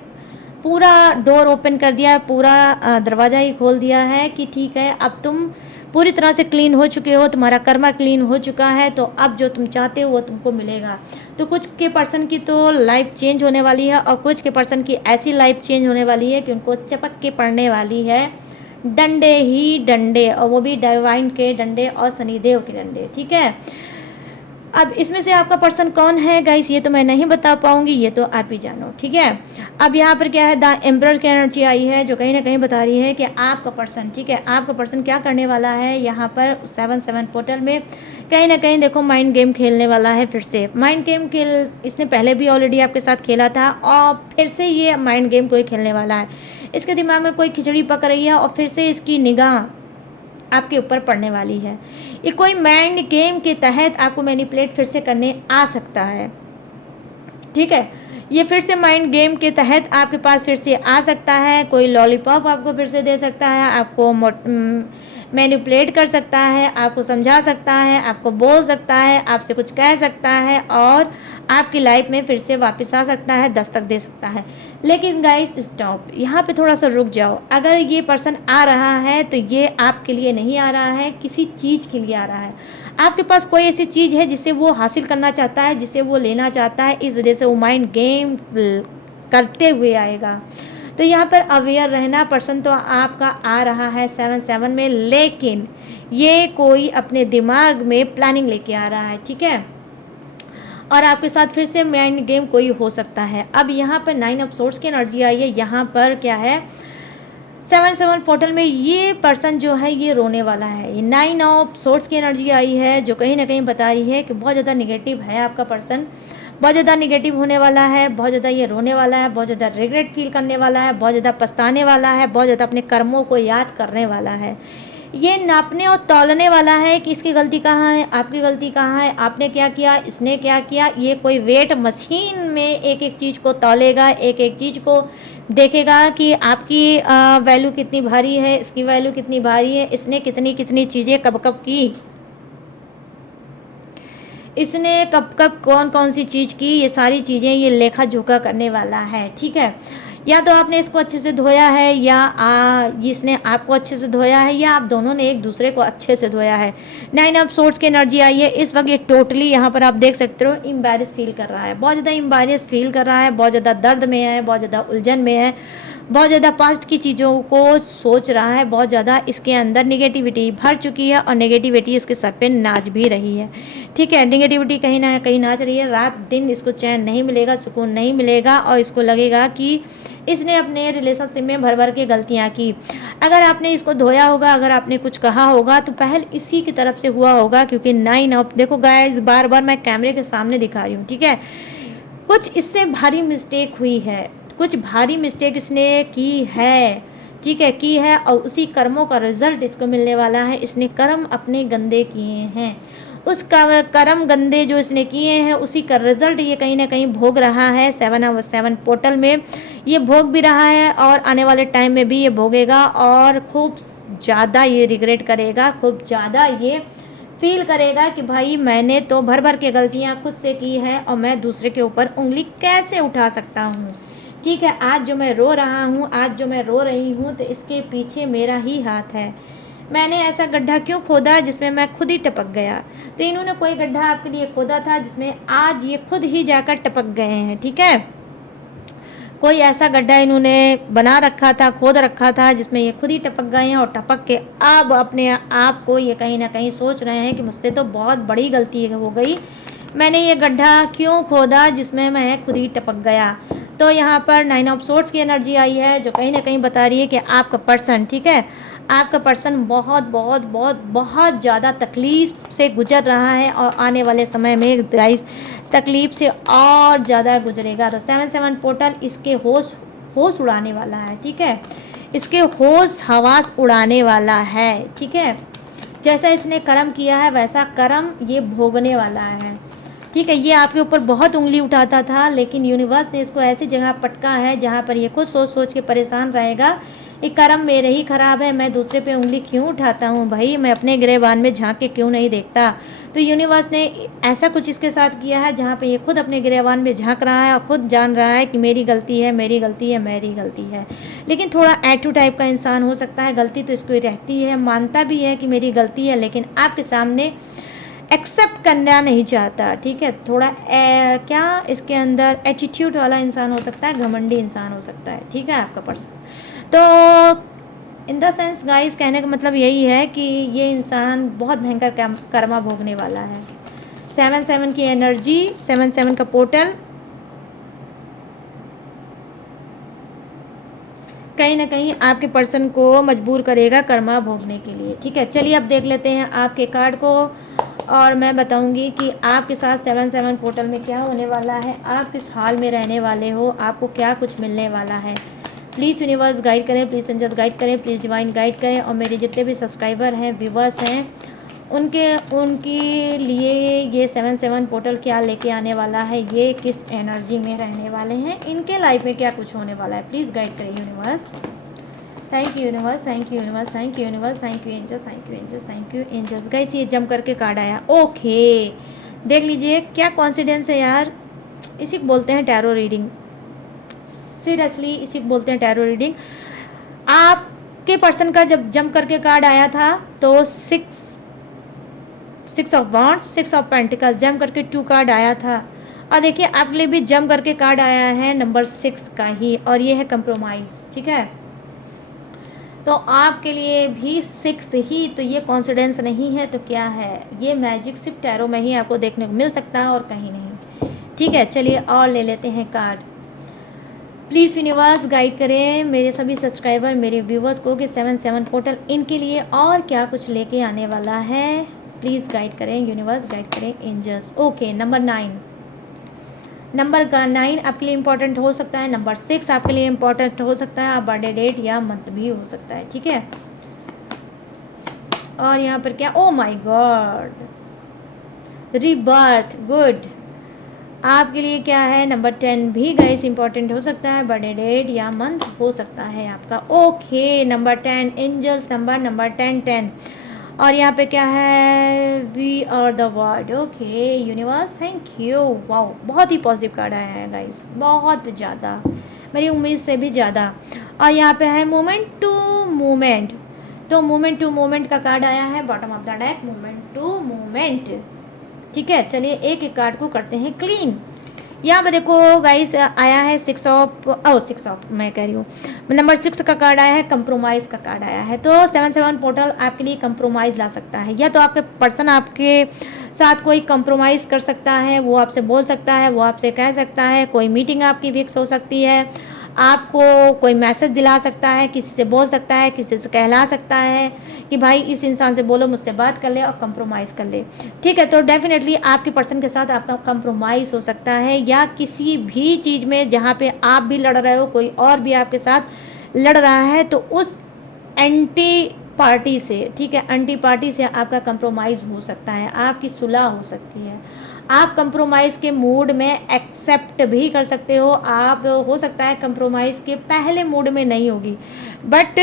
पूरा डोर ओपन कर दिया, पूरा दरवाज़ा ही खोल दिया है कि ठीक है अब तुम पूरी तरह से क्लीन हो चुके हो, तुम्हारा कर्मा क्लीन हो चुका है, तो अब जो तुम चाहते हो वो तुमको मिलेगा। तो कुछ के पर्सन की तो लाइफ चेंज होने वाली है और कुछ के पर्सन की ऐसी लाइफ चेंज होने वाली है कि उनको चपक के पड़ने वाली है डंडे ही डंडे, और वो भी डिवाइन के डंडे और शनिदेव के डंडे, ठीक है। अब इसमें से आपका पर्सन कौन है गाइस, ये तो मैं नहीं बता पाऊंगी, ये तो आप ही जानो, ठीक है। अब यहाँ पर क्या है, द एम्परर की एनर्जी आई है जो कहीं ना कहीं बता रही है कि आपका पर्सन, ठीक है, आपका पर्सन क्या करने वाला है यहाँ पर 7/7 पोर्टल में। कहीं ना कहीं देखो माइंड गेम खेलने वाला है, फिर से माइंड गेम खेल, इसने पहले भी ऑलरेडी आपके साथ खेला था और फिर से ये माइंड गेम कोई खेलने वाला है। इसके दिमाग में कोई खिचड़ी पक रही है और फिर से इसकी निगाह आपके ऊपर पड़ने वाली है। ये कोई माइंड गेम के तहत आपको मैनिपुलेट फिर से करने आ सकता है, ठीक है। ये फिर से माइंड गेम के तहत आपके पास फिर से आ सकता है। कोई लॉलीपॉप आपको फिर से दे सकता है, आपको मैनिपुलेट कर सकता है, आपको समझा सकता है, आपको बोल सकता है, आपसे कुछ कह सकता है और आपकी लाइफ में फिर से वापस आ सकता है, दस्तक दे सकता है। लेकिन गाइस स्टॉप, यहाँ पे थोड़ा सा रुक जाओ। अगर ये पर्सन आ रहा है तो ये आपके लिए नहीं आ रहा है, किसी चीज़ के लिए आ रहा है। आपके पास कोई ऐसी चीज़ है जिसे वो हासिल करना चाहता है, जिसे वो लेना चाहता है, इस वजह से वो माइंड गेम करते हुए आएगा। तो यहाँ पर अवेयर रहना, पर्सन तो आपका आ रहा है 7/7 में, लेकिन ये कोई अपने दिमाग में प्लानिंग लेके आ रहा है, ठीक है। और आपके साथ फिर से माइंड गेम कोई हो सकता है। अब यहाँ पर 9 ऑफ सोर्स की एनर्जी आई है। यहाँ पर क्या है, 7/7 पोर्टल में ये पर्सन जो है ये रोने वाला है। ये 9 ऑफ सोर्स की एनर्जी आई है जो कहीं ना कहीं बता रही है कि बहुत ज़्यादा निगेटिव है आपका पर्सन, बहुत ज़्यादा निगेटिव होने वाला है, बहुत ज़्यादा ये रोने वाला है, बहुत ज़्यादा रिग्रेट फील करने वाला है, बहुत ज़्यादा पछताने वाला है, बहुत ज़्यादा अपने कर्मों को याद करने वाला है। ये नापने और तौलने वाला है कि इसकी गलती कहाँ है, आपकी गलती कहाँ है, आपने क्या किया, इसने क्या किया। ये कोई वेट मशीन में एक एक चीज़ को तौलेगा, एक एक चीज़ को देखेगा कि आपकी वैल्यू कितनी भारी है, इसकी वैल्यू कितनी भारी है, इसने कितनी कितनी चीज़ें कब कब की, इसने कब कब कौन कौन सी चीज़ की, ये सारी चीज़ें ये लेखा जोखा करने वाला है, ठीक है। या तो आपने इसको अच्छे से धोया है या इसने आपको अच्छे से धोया है, या आप दोनों ने एक दूसरे को अच्छे से धोया है। 9 ऑफ सोर्स की एनर्जी आई है। इस वक्त ये टोटली यहाँ पर आप देख सकते हो एम्बैरेस फील कर रहा है, बहुत ज़्यादा एम्बैरेस फील कर रहा है, बहुत ज़्यादा दर्द में है, बहुत ज़्यादा उलझन में है, बहुत ज़्यादा पास्ट की चीज़ों को सोच रहा है, बहुत ज़्यादा इसके अंदर नेगेटिविटी भर चुकी है और नेगेटिविटी इसके सर पे नाच भी रही है, ठीक है। नेगेटिविटी कहीं ना कहीं नाच रही है, रात दिन इसको चैन नहीं मिलेगा, सुकून नहीं मिलेगा और इसको लगेगा कि इसने अपने रिलेशनशिप में भर भर के गलतियाँ की। अगर आपने इसको धोया होगा, अगर आपने कुछ कहा होगा तो पहल इसी की तरफ से हुआ होगा, क्योंकि 9 ऑफ, देखो गाइस बार बार मैं कैमरे के सामने दिखा रही हूँ, ठीक है। कुछ इससे भारी मिस्टेक हुई है, कुछ भारी मिस्टेक इसने की है, ठीक है, की है और उसी कर्मों का रिजल्ट इसको मिलने वाला है। इसने कर्म अपने गंदे किए हैं, उस कर्म गंदे जो इसने किए हैं उसी का रिजल्ट ये कहीं ना कहीं भोग रहा है 7/7 पोर्टल में। ये भोग भी रहा है और आने वाले टाइम में भी ये भोगेगा और खूब ज़्यादा ये रिग्रेट करेगा, खूब ज़्यादा ये फील करेगा कि भाई मैंने तो भर भर के गलतियाँ खुद से की है और मैं दूसरे के ऊपर उंगली कैसे उठा सकता हूँ, ठीक है। आज जो मैं रो रहा हूँ, आज जो मैं रो रही हूँ तो इसके पीछे मेरा ही हाथ है। मैंने ऐसा गड्ढा क्यों खोदा जिसमें मैं खुद ही टपक गया। तो इन्होंने कोई गड्ढा आपके लिए खोदा था जिसमें आज ये खुद ही जाकर टपक गए हैं, ठीक है। कोई ऐसा गड्ढा इन्होंने बना रखा था, खोद रखा था जिसमें ये खुद ही टपक गए हैं और टपक के अब अपने आप को ये कहीं ना कहीं सोच रहे हैं कि मुझसे तो बहुत बड़ी गलती हो गई, मैंने ये गड्ढा क्यों खोदा जिसमें मैं खुद ही टपक गया। तो यहाँ पर 9 ऑफ सोर्ड्स की एनर्जी आई है जो कहीं ना कहीं बता रही है कि आपका पर्सन, ठीक है, आपका पर्सन बहुत बहुत बहुत बहुत ज़्यादा तकलीफ से गुजर रहा है और आने वाले समय में गाइस तकलीफ से और ज़्यादा गुजरेगा। तो 7/7 पोर्टल इसके होश उड़ाने वाला है, ठीक है, इसके होश हवास उड़ाने वाला है, ठीक है। जैसा इसने कर्म किया है वैसा कर्म ये भोगने वाला है, ठीक है। ये आपके ऊपर बहुत उंगली उठाता था लेकिन यूनिवर्स ने इसको ऐसी जगह पटका है जहाँ पर ये खुद सोच सोच के परेशान रहेगा, ये कर्म मेरे ही खराब है, मैं दूसरे पे उंगली क्यों उठाता हूँ भाई, मैं अपने गिरेबान में झांक के क्यों नहीं देखता। तो यूनिवर्स ने ऐसा कुछ इसके साथ किया है जहाँ पे ये खुद अपने गिरेबान में झांक रहा है और खुद जान रहा है कि मेरी गलती है, मेरी गलती है, मेरी गलती है। लेकिन थोड़ा एटू टाइप का इंसान हो सकता है, गलती तो इसको रहती है, मानता भी है कि मेरी गलती है लेकिन आपके सामने एक्सेप्ट करना नहीं चाहता, ठीक है। थोड़ा क्या इसके अंदर एटीट्यूड वाला इंसान हो सकता है, घमंडी इंसान हो सकता है, ठीक है आपका पर्सन। तो इन द सेंस गाइस कहने का मतलब यही है कि ये इंसान बहुत भयंकर कर्मा भोगने वाला है 7 की एनर्जी, 7 का पोर्टल कहीं ना कहीं आपके पर्सन को मजबूर करेगा कर्मा भोगने के लिए। ठीक है, चलिए अब देख लेते हैं आपके कार्ड को और मैं बताऊंगी कि आपके साथ 7 पोर्टल में क्या होने वाला है, आप किस हाल में रहने वाले हो, आपको क्या कुछ मिलने वाला है। प्लीज़ यूनिवर्स गाइड करें, प्लीज़ एंजल्स गाइड करें, प्लीज़ डिवाइन गाइड करें। और मेरे जितने भी सब्सक्राइबर हैं, व्यूवर्स हैं, उनके लिए ये 7 पोर्टल क्या लेके आने वाला है, ये किस एनर्जी में रहने वाले हैं, इनके लाइफ में क्या कुछ होने वाला है, प्लीज़ गाइड करें universe. Thank you universe, thank you universe, thank you universe, thank you angels, thank you angels, thank you angels. Guys ये जम करके कार्ड आया। ओके, देख लीजिए क्या कॉन्फिडेंस है यार, इसी को बोलते हैं टैरो रीडिंग। सीरियसली इसी को बोलते हैं टैरो रीडिंग। आपके पर्सन का जब जम करके कार्ड आया था तो six of wands, 6 of pentacles, जम करके 2 कार्ड आया था। और देखिए आपके लिए भी जम करके कार्ड आया है नंबर 6 का ही, और ये है कंप्रोमाइज। ठीक है, तो आपके लिए भी 6 ही, तो ये कॉन्फिडेंस नहीं है तो क्या है, ये मैजिक सिर्फ टैरो में ही आपको देखने को मिल सकता है और कहीं नहीं। ठीक है, चलिए और ले लेते हैं कार्ड। प्लीज़ यूनिवर्स गाइड करें मेरे सभी सब्सक्राइबर, मेरे व्यूवर्स को कि 7 पोर्टल इनके लिए और क्या कुछ लेके आने वाला है। प्लीज़ गाइड करें यूनिवर्स, गाइड करें एंजल्स। ओके, नंबर 9, नंबर का 9 आपके लिए इम्पोर्टेंट हो सकता है, नंबर 6 आपके लिए इम्पोर्टेंट हो सकता है, आप बर्थडे डेट या मंथ भी हो सकता है। ठीक है, और यहाँ पर क्या, oh my God, rebirth, good. आपके लिए क्या है, नंबर 10 भी गाइस इंपॉर्टेंट हो सकता है, बर्थडे डेट या मंथ हो सकता है आपका। Okay, number 10 angels number 10। और यहाँ पे क्या है, we are the word. Okay universe, thank you. Wow, बहुत ही पॉजिटिव कार्ड आया है गाइस, बहुत ज़्यादा, मेरी उम्मीद से भी ज़्यादा। और यहाँ पे है मोमेंट टू मोमेंट, तो मोमेंट टू मोमेंट का कार्ड आया है bottom of the deck, moment to moment. ठीक है, चलिए एक एक कार्ड को करते हैं क्लीन। यहाँ पे देखो गाइस आया है 6 ऑफ मैं कह रही हूँ, नंबर 6 का कार्ड आया है, कंप्रोमाइज़ का कार्ड आया है। तो 7 पोर्टल आपके लिए कंप्रोमाइज़ ला सकता है, या तो आपके पर्सन आपके साथ कोई कंप्रोमाइज़ कर सकता है, वो आपसे बोल सकता है, वो आपसे कह सकता है, कोई मीटिंग आपकी फिक्स हो सकती है, आपको कोई मैसेज दिला सकता है, किसी से बोल सकता है, किसी से कहला सकता है कि भाई इस इंसान से बोलो, मुझसे बात कर ले और कंप्रोमाइज़ कर ले। ठीक है, तो डेफिनेटली आपके पर्सन के साथ आपका कंप्रोमाइज़ हो सकता है, या किसी भी चीज़ में जहाँ पे आप भी लड़ रहे हो, कोई और भी आपके साथ लड़ रहा है, तो उस एंटी पार्टी से, ठीक है, एंटी पार्टी से आपका कंप्रोमाइज़ हो सकता है, आपकी सुलह हो सकती है। आप कंप्रोमाइज़ के मूड में एक्सेप्ट भी कर सकते हो, आप हो सकता है कंप्रोमाइज़ के पहले मूड में नहीं होगी, बट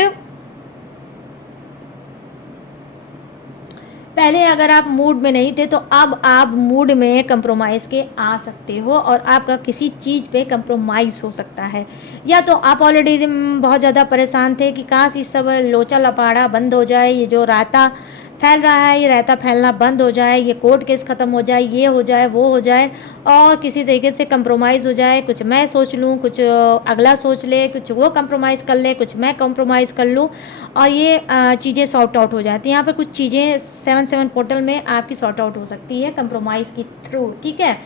पहले अगर आप मूड में नहीं थे तो अब आप मूड में कंप्रोमाइज़ के आ सकते हो, और आपका किसी चीज़ पे कंप्रोमाइज़ हो सकता है। या तो आप ऑलरेडी बहुत ज़्यादा परेशान थे कि काश इस सब लोचा लपाड़ा बंद हो जाए, ये जो रायता फैल रहा है ये रायता फैलना बंद हो जाए, ये कोर्ट केस ख़त्म हो जाए, ये हो जाए वो हो जाए, और किसी तरीके से कंप्रोमाइज़ हो जाए, कुछ मैं सोच लूँ, कुछ अगला सोच ले, कुछ वो कंप्रोमाइज़ कर ले, कुछ मैं कंप्रोमाइज़ कर लूँ, और ये चीज़ें सॉर्ट आउट हो जाती हैं। यहाँ पर कुछ चीज़ें 7 पोर्टल में आपकी सॉर्ट आउट हो सकती है कंप्रोमाइज़ की थ्रू। ठीक है,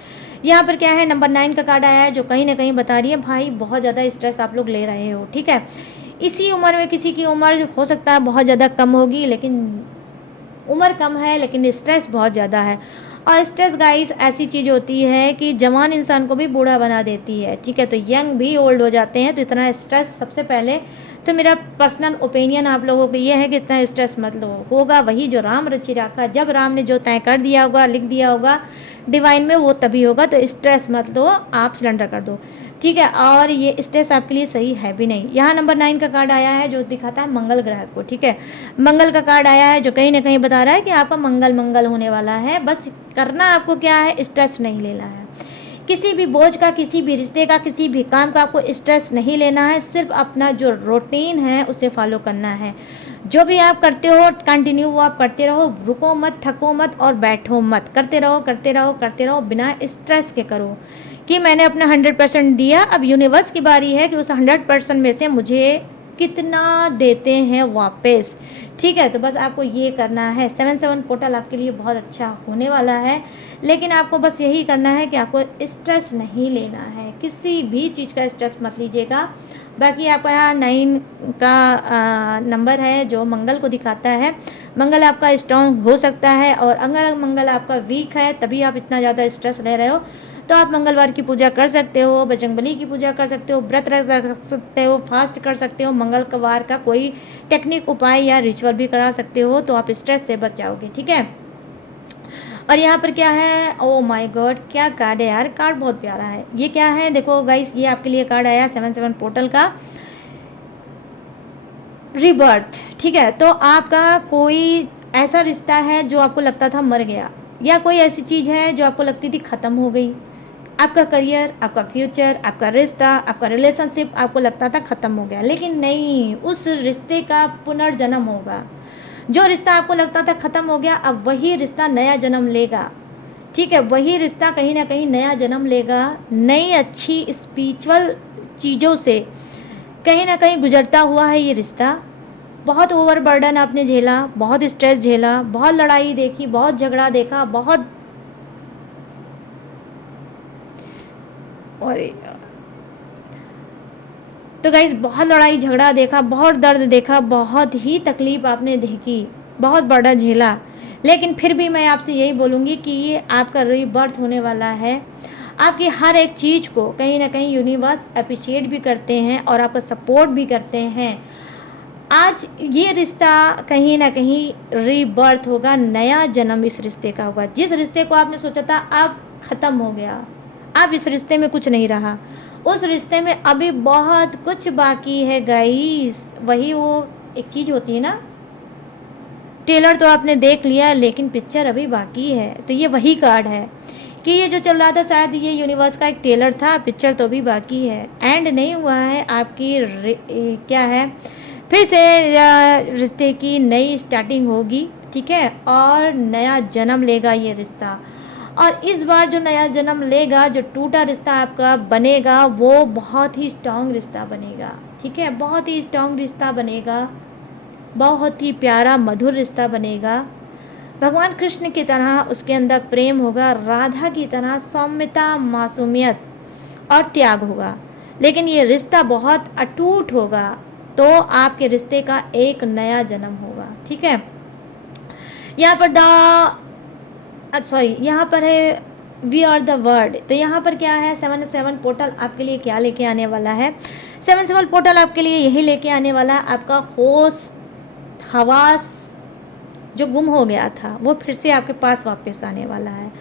यहाँ पर क्या है, नंबर 9 का कार्ड आया है, जो कहीं ना कहीं बता रही है भाई बहुत ज़्यादा स्ट्रेस आप लोग ले रहे हो। ठीक है, इसी उम्र में किसी की उम्र हो सकता है बहुत ज़्यादा कम होगी, लेकिन उम्र कम है लेकिन स्ट्रेस बहुत ज़्यादा है। और स्ट्रेस गाइस ऐसी चीज़ होती है कि जवान इंसान को भी बूढ़ा बना देती है। ठीक है, तो यंग भी ओल्ड हो जाते हैं, तो इतना स्ट्रेस, सबसे पहले तो मेरा पर्सनल ओपिनियन आप लोगों को ये है कि इतना स्ट्रेस मत लो, होगा वही जो राम रचि राखा, जब राम ने जो तय कर दिया होगा, लिख दिया होगा डिवाइन में, वो तभी होगा। तो स्ट्रेस मत लो, आप सिलेंडर कर दो। ठीक है, और ये स्ट्रेस आपके लिए सही है भी नहीं। यहाँ नंबर 9 का कार्ड आया है जो दिखाता है मंगल ग्रह को। ठीक है, मंगल का कार्ड आया है जो कहीं ना कहीं बता रहा है कि आपका मंगल होने वाला है। बस करना आपको क्या है, स्ट्रेस नहीं लेना है, किसी भी बोझ का, किसी भी रिश्ते का, किसी भी काम का आपको स्ट्रेस नहीं लेना है, सिर्फ अपना जो रूटीन है उसे फॉलो करना है। जो भी आप करते हो कंटिन्यू वो आप करते रहो, रुको मत, थको मत और बैठो मत, करते रहो करते रहो करते रहो, बिना स्ट्रेस के करो कि मैंने अपना 100% दिया, अब यूनिवर्स की बारी है कि उस 100% में से मुझे कितना देते हैं वापस। ठीक है, तो बस आपको ये करना है। 7/7 पोर्टल आपके लिए बहुत अच्छा होने वाला है, लेकिन आपको बस यही करना है कि आपको स्ट्रेस नहीं लेना है, किसी भी चीज़ का स्ट्रेस मत लीजिएगा। बाकी आपका 9 का नंबर है जो मंगल को दिखाता है। मंगल आपका स्ट्रॉन्ग हो सकता है, और अगर मंगल आपका वीक है तभी आप इतना ज़्यादा स्ट्रेस ले रहे हो, तो आप मंगलवार की पूजा कर सकते हो, बजरंगबली की पूजा कर सकते हो, व्रत रख सकते हो, फास्ट कर सकते हो, मंगलवार का कोई टेक्निक उपाय या रिचुअल भी करा सकते हो, तो आप स्ट्रेस से बच जाओगे। ठीक है, और यहाँ पर क्या है, ओ माय गॉड, क्या कार्ड है यार, कार्ड बहुत प्यारा है। ये क्या है, देखो गाइस, ये आपके लिए कार्ड आया 7/7 पोर्टल का रीबर्थ। ठीक है, तो आपका कोई ऐसा रिश्ता है जो आपको लगता था मर गया, या कोई ऐसी चीज़ है जो आपको लगती थी ख़त्म हो गई। आपका करियर, आपका फ्यूचर, आपका रिश्ता, आपका रिलेशनशिप आपको लगता था ख़त्म हो गया, लेकिन नहीं, उस रिश्ते का पुनर्जन्म होगा। जो रिश्ता आपको लगता था ख़त्म हो गया, अब वही रिश्ता नया जन्म लेगा। ठीक है, वही रिश्ता कहीं ना कहीं नया जन्म लेगा, नई अच्छी स्पिरिचुअल चीज़ों से कहीं ना कहीं गुजरता हुआ है ये रिश्ता। बहुत ओवरबर्डन आपने झेला, बहुत स्ट्रेस झेला, बहुत लड़ाई देखी, बहुत झगड़ा देखा, बहुत, और तो गाइस बहुत लड़ाई झगड़ा देखा, बहुत दर्द देखा, बहुत ही तकलीफ आपने देखी, बहुत बड़ा झेला, लेकिन फिर भी मैं आपसे यही बोलूँगी कि ये आपका रीबर्थ होने वाला है। आपकी हर एक चीज़ को कहीं ना कहीं यूनिवर्स अप्रिशिएट भी करते हैं और आपका सपोर्ट भी करते हैं। आज ये रिश्ता कहीं ना कहीं रीबर्थ होगा, नया जन्म इस रिश्ते का होगा। जिस रिश्ते को आपने सोचा था अब ख़त्म हो गया, अब इस रिश्ते में कुछ नहीं रहा, उस रिश्ते में अभी बहुत कुछ बाकी है गाइस। वही वो एक चीज़ होती है ना, ट्रेलर तो आपने देख लिया लेकिन पिक्चर अभी बाकी है, तो ये वही कार्ड है कि ये जो चल रहा था शायद ये यूनिवर्स का एक ट्रेलर था, पिक्चर तो अभी बाकी है, एंड नहीं हुआ है। आपकी क्या है, फिर से रिश्ते की नई स्टार्टिंग होगी। ठीक है, और नया जन्म लेगा ये रिश्ता, और इस बार जो नया जन्म लेगा, जो टूटा रिश्ता आपका बनेगा, वो बहुत ही स्ट्रांग रिश्ता बनेगा। ठीक है, बहुत ही स्ट्रांग रिश्ता बनेगा, बहुत ही प्यारा मधुर रिश्ता बनेगा। भगवान कृष्ण की तरह उसके अंदर प्रेम होगा, राधा की तरह सौम्यता, मासूमियत और त्याग होगा, लेकिन ये रिश्ता बहुत अटूट होगा, तो आपके रिश्ते का एक नया जन्म होगा। ठीक है, यहाँ पर यहाँ पर है वी आर द वर्ड। तो यहाँ पर क्या है, 7/7 पोर्टल आपके लिए क्या लेके आने वाला है। 7/7 पोर्टल आपके लिए यही लेके आने वाला है, आपका होश हवास जो गुम हो गया था वो फिर से आपके पास वापस आने वाला है।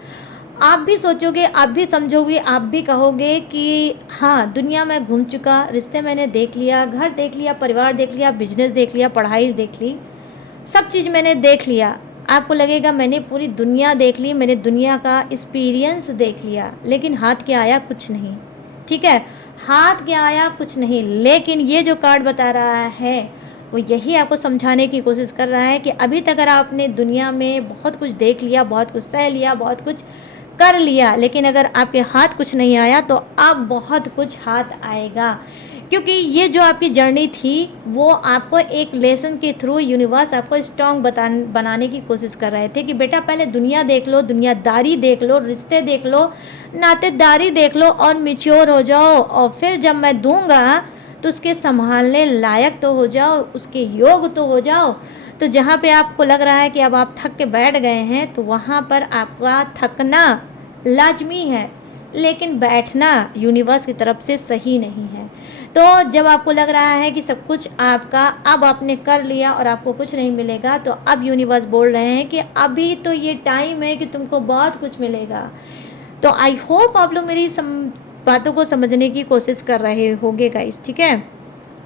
आप भी सोचोगे, आप भी समझोगे, आप भी कहोगे कि हाँ, दुनिया में घूम चुका, रिश्ते मैंने देख लिया, घर देख लिया, परिवार देख लिया, बिजनेस देख लिया, पढ़ाई देख ली, सब चीज़ मैंने देख लिया। आपको लगेगा मैंने पूरी दुनिया देख ली, मैंने दुनिया का एक्सपीरियंस देख लिया, लेकिन हाथ क्या आया, कुछ नहीं। ठीक है, हाथ क्या आया, कुछ नहीं। लेकिन ये जो कार्ड बता रहा है वो यही आपको समझाने की कोशिश कर रहा है कि अभी तक अगर आपने दुनिया में बहुत कुछ देख लिया, बहुत कुछ सह लिया, बहुत कुछ कर लिया, लेकिन अगर आपके हाथ कुछ नहीं आया, तो अब बहुत कुछ हाथ आएगा। क्योंकि ये जो आपकी जर्नी थी वो आपको एक लेसन के थ्रू यूनिवर्स आपको स्ट्रॉन्ग बनाने की कोशिश कर रहे थे कि बेटा पहले दुनिया देख लो, दुनियादारी देख लो, रिश्ते देख लो, नातेदारी देख लो और मैच्योर हो जाओ, और फिर जब मैं दूंगा तो उसके संभालने लायक तो हो जाओ, उसके योग तो हो जाओ। तो जहाँ पे आपको लग रहा है कि अब आप थक के बैठ गए हैं, तो वहाँ पर आपका थकना लाजमी है, लेकिन बैठना यूनिवर्स की तरफ से सही नहीं है। तो जब आपको लग रहा है कि सब कुछ आपका अब आपने कर लिया और आपको कुछ नहीं मिलेगा, तो अब यूनिवर्स बोल रहे हैं कि अभी तो ये टाइम है कि तुमको बहुत कुछ मिलेगा। तो आई होप आप लोग मेरी बातों को समझने की कोशिश कर रहे होगे गाइस। ठीक है,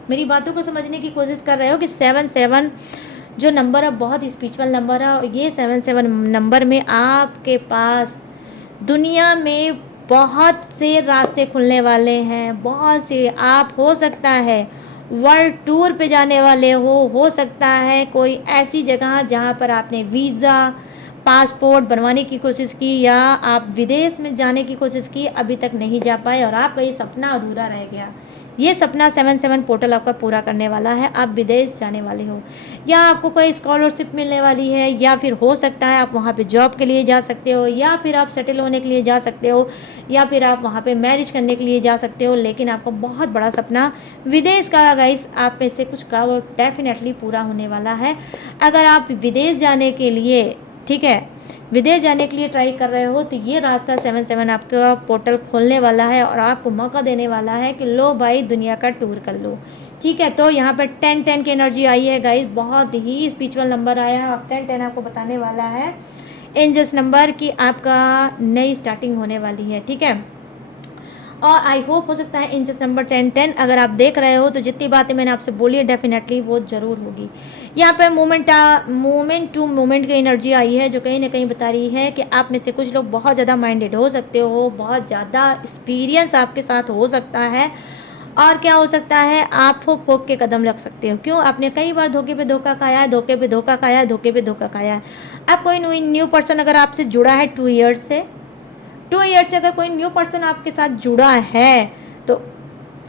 मेरी बातों को समझने की कोशिश कर रहे हो कि 7/7 जो नंबर है बहुत स्पिरिचुअल नंबर है, और ये 7/7 नंबर में आपके पास दुनिया में बहुत से रास्ते खुलने वाले हैं, बहुत से। आप हो सकता है वर्ल्ड टूर पे जाने वाले हो सकता है कोई ऐसी जगह जहाँ पर आपने वीज़ा, पासपोर्ट बनवाने की कोशिश की, या आप विदेश में जाने की कोशिश की, अभी तक नहीं जा पाए और आपका ये सपना अधूरा रह गया। ये सपना 7/7 पोर्टल आपका पूरा करने वाला है। आप विदेश जाने वाले हो, या आपको कोई स्कॉलरशिप मिलने वाली है, या फिर हो सकता है आप वहाँ पे जॉब के लिए जा सकते हो, या फिर आप सेटल होने के लिए जा सकते हो, या फिर आप वहाँ पे मैरिज करने के लिए जा सकते हो। लेकिन आपको बहुत बड़ा सपना विदेश का गाइस आप में से कुछ का वो डेफिनेटली पूरा होने वाला है। अगर आप विदेश जाने के लिए, ठीक है, विदेश जाने के लिए ट्राई कर रहे हो, तो ये रास्ता 7/7 आपका पोर्टल खोलने वाला है और आपको मौका देने वाला है कि लो भाई दुनिया का टूर कर लो। ठीक है, तो यहाँ पर 10-10 की एनर्जी आई है गाइस, बहुत ही स्पिरिचुअल नंबर आया है। और 10-10 आपको बताने वाला है एंजल्स नंबर की आपका नई स्टार्टिंग होने वाली है। ठीक है, और आई होप हो सकता है इंचेस नंबर 10-10 अगर आप देख रहे हो तो जितनी बातें मैंने आपसे बोली है डेफिनेटली वो ज़रूर होगी। यहाँ पे मोमेंट टू मोमेंट की एनर्जी आई है जो कहीं ना कहीं बता रही है कि आप में से कुछ लोग बहुत ज़्यादा माइंडेड हो सकते हो, बहुत ज़्यादा एक्सपीरियंस आपके साथ हो सकता है। और क्या हो सकता है, आप फूक फूक के कदम लग सकते हो। क्यों? आपने कई बार धोखे पे धोखा खाया है, धोखे पे धोखा खाया है, धोखे पे धोखा खाया है। अब कोई न्यू पर्सन अगर आपसे जुड़ा है 2 ईयर्स से, 2 ईयर से अगर कोई न्यू पर्सन आपके साथ जुड़ा है तो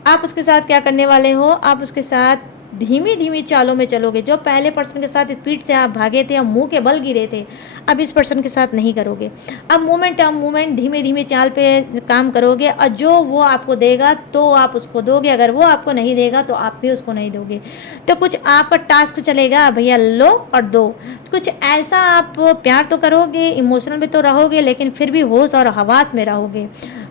आप उसके साथ क्या करने वाले हो, आप उसके साथ धीमी धीमी चालों में चलोगे। जो पहले पर्सन के साथ स्पीड से आप भागे थे और मुंह के बल गिरे थे, अब इस पर्सन के साथ नहीं करोगे। अब मूवमेंट धीमे धीमे चाल पे काम करोगे और जो वो आपको देगा तो आप उसको दोगे, अगर वो आपको नहीं देगा तो आप भी उसको नहीं दोगे। तो कुछ आपका टास्क चलेगा, भैया लो और दो। कुछ ऐसा आप प्यार तो करोगे, इमोशनल में तो रहोगे, लेकिन फिर भी होश और हवास में रहोगे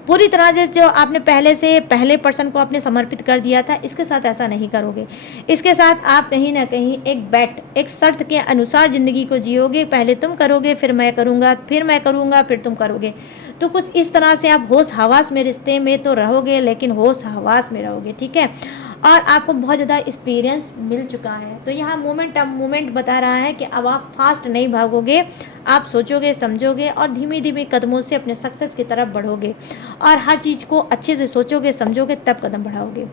पूरी तरह से। जो आपने पहले पर्सन को आपने समर्पित कर दिया था, इसके साथ ऐसा नहीं करोगे। इसके साथ आप कहीं ना कहीं एक शर्त के अनुसार ज़िंदगी को जियोगे। पहले तुम करोगे, फिर मैं करूँगा, फिर मैं करूँगा, फिर तुम करोगे। तो कुछ इस तरह से आप होश हवास में रिश्ते में तो रहोगे, लेकिन होश हवास में रहोगे। ठीक है, और आपको बहुत ज़्यादा एक्सपीरियंस मिल चुका है। तो यहाँ मोमेंट बता रहा है कि अब आप फास्ट नहीं भागोगे, आप सोचोगे, समझोगे और धीमे धीमे कदमों से अपने सक्सेस की तरफ बढ़ोगे और हर चीज़ को अच्छे से सोचोगे, समझोगे, तब कदम बढ़ाओगे।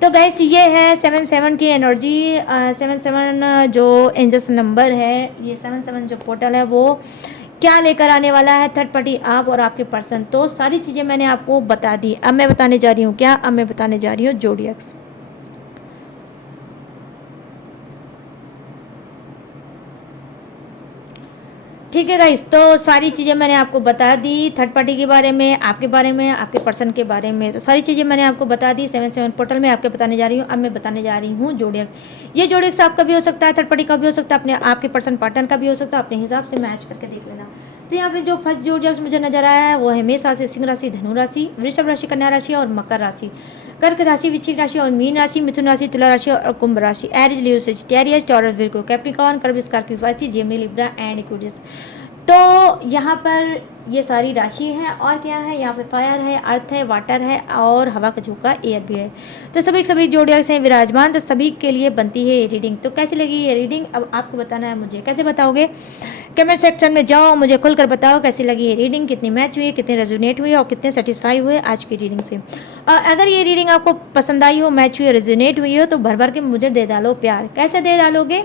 तो गैस ये है 7/7 की एनर्जी। 7/7 जो एंजल्स नंबर है, ये 7/7 जो पोर्टल है वो क्या लेकर आने वाला है, थर्ड पार्टी आप और आपके पर्सन। तो सारी चीज़ें मैंने आपको बता दी। अब मैं बताने जा रही हूँ क्या, अब मैं बताने जा रही हूँ जोडियक्स। ठीक है गाइस, तो सारी चीज़ें मैंने आपको बता दी, थर्ड पार्टी के बारे में, आपके बारे में, आपके पर्सन के बारे में। तो सारी चीज़ें मैंने आपको बता दी 7/7 पोर्टल में आपके बताने जा रही हूँ। अब मैं बताने जा रही हूँ जोडियक। ये जोडियक्स आपका भी हो सकता है, थर्ड पार्टी का भी हो सकता है, अपने आपके पर्सन पार्टनर का भी हो सकता है। अपने हिसाब से मैच करके देख लेना। तो यहाँ पे जो फर्स्ट जोडियक्स मुझे नजर आया है वो है मेष राशि, सिंह राशि, धनु राशि, वृषभ राशि, कन्या राशि और मकर राशि, कर्क राशि, वृश्चिक राशि और मीन राशि, मिथुन राशि, तुला राशि और कुंभ राशि, Aries, Leo, Sagittarius, Taurus, Virgo, Capricorn, curve, Scorpio, राशि, जेमिनी, लिब्रा एंड एक्वेरियस। तो यहाँ पर ये सारी राशि है और क्या है, यहाँ पे फायर है, अर्थ है, वाटर है और हवा का झोंका एयर भी है। तो सभी जोडियक्स हैं विराजमान, तो सभी के लिए बनती है ये रीडिंग। तो कैसी लगी ये रीडिंग, अब आपको बताना है मुझे। कैसे बताओगे? कमेंट सेक्शन में जाओ, मुझे खुलकर बताओ कैसी लगी ये रीडिंग, कितनी मैच हुई, कितने रेजोनेट हुए और कितने सेटिस्फाई हुए आज की रीडिंग से। और अगर ये रीडिंग आपको पसंद आई हो, मैच हुई, रेजोनेट हुई हो, तो भर भर के मुझे दे डालो प्यार। कैसे दे डालोगे?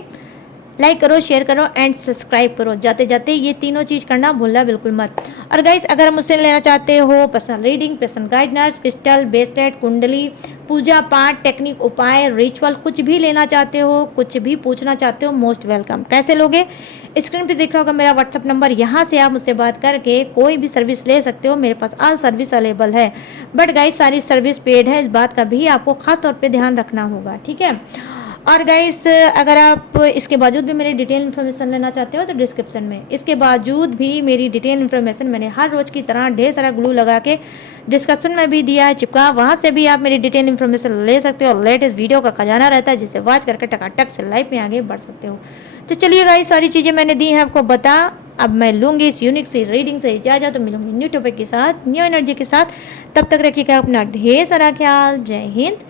लाइक करो, शेयर करो एंड सब्सक्राइब करो। जाते जाते ये तीनों चीज़ करना भूलना बिल्कुल मत। और गाइस, अगर मुझसे लेना चाहते हो personal reading, personal guidance, crystal, bracelet, कुंडली, पूजा पाठ, टेक्निक, उपाय, रिचुअल, कुछ भी लेना चाहते हो, कुछ भी पूछना चाहते हो, मोस्ट वेलकम। कैसे लोगे? स्क्रीन पे दिख रहा होगा मेरा व्हाट्सअप नंबर, यहाँ से आप मुझसे बात करके कोई भी सर्विस ले सकते हो। मेरे पास ऑल सर्विस अवेलेबल है, बट गाइस सारी सर्विस पेड है, इस बात का भी आपको खास तौर पे ध्यान रखना होगा। ठीक है, और गाइस अगर आप इसके बावजूद भी मेरी डिटेल इन्फॉर्मेशन लेना चाहते हो तो डिस्क्रिप्शन में, इसके बावजूद भी मेरी डिटेल इन्फॉर्मेशन मैंने हर रोज़ की तरह ढेर सारा ग्लू लगा के डिस्क्रिप्शन में भी दिया है चिपका, वहाँ से भी आप मेरी डिटेल इन्फॉर्मेशन ले सकते हो। लेटेस्ट वीडियो का खजाना रहता है जिसे वॉच करके टकाटक से लाइफ में आगे बढ़ सकते हो। तो चलिए गाइस, सारी चीज़ें मैंने दी हैं आपको बता। अब मैं लूँगी इस यूनिक सी रीडिंग से इजाज़त, तो मिलूंगी न्यू टॉपिक के साथ, न्यू एनर्जी के साथ। तब तक रखिएगा अपना ढेर सारा ख्याल। जय Hind,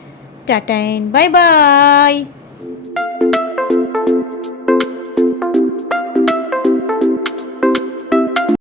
tata and bye bye.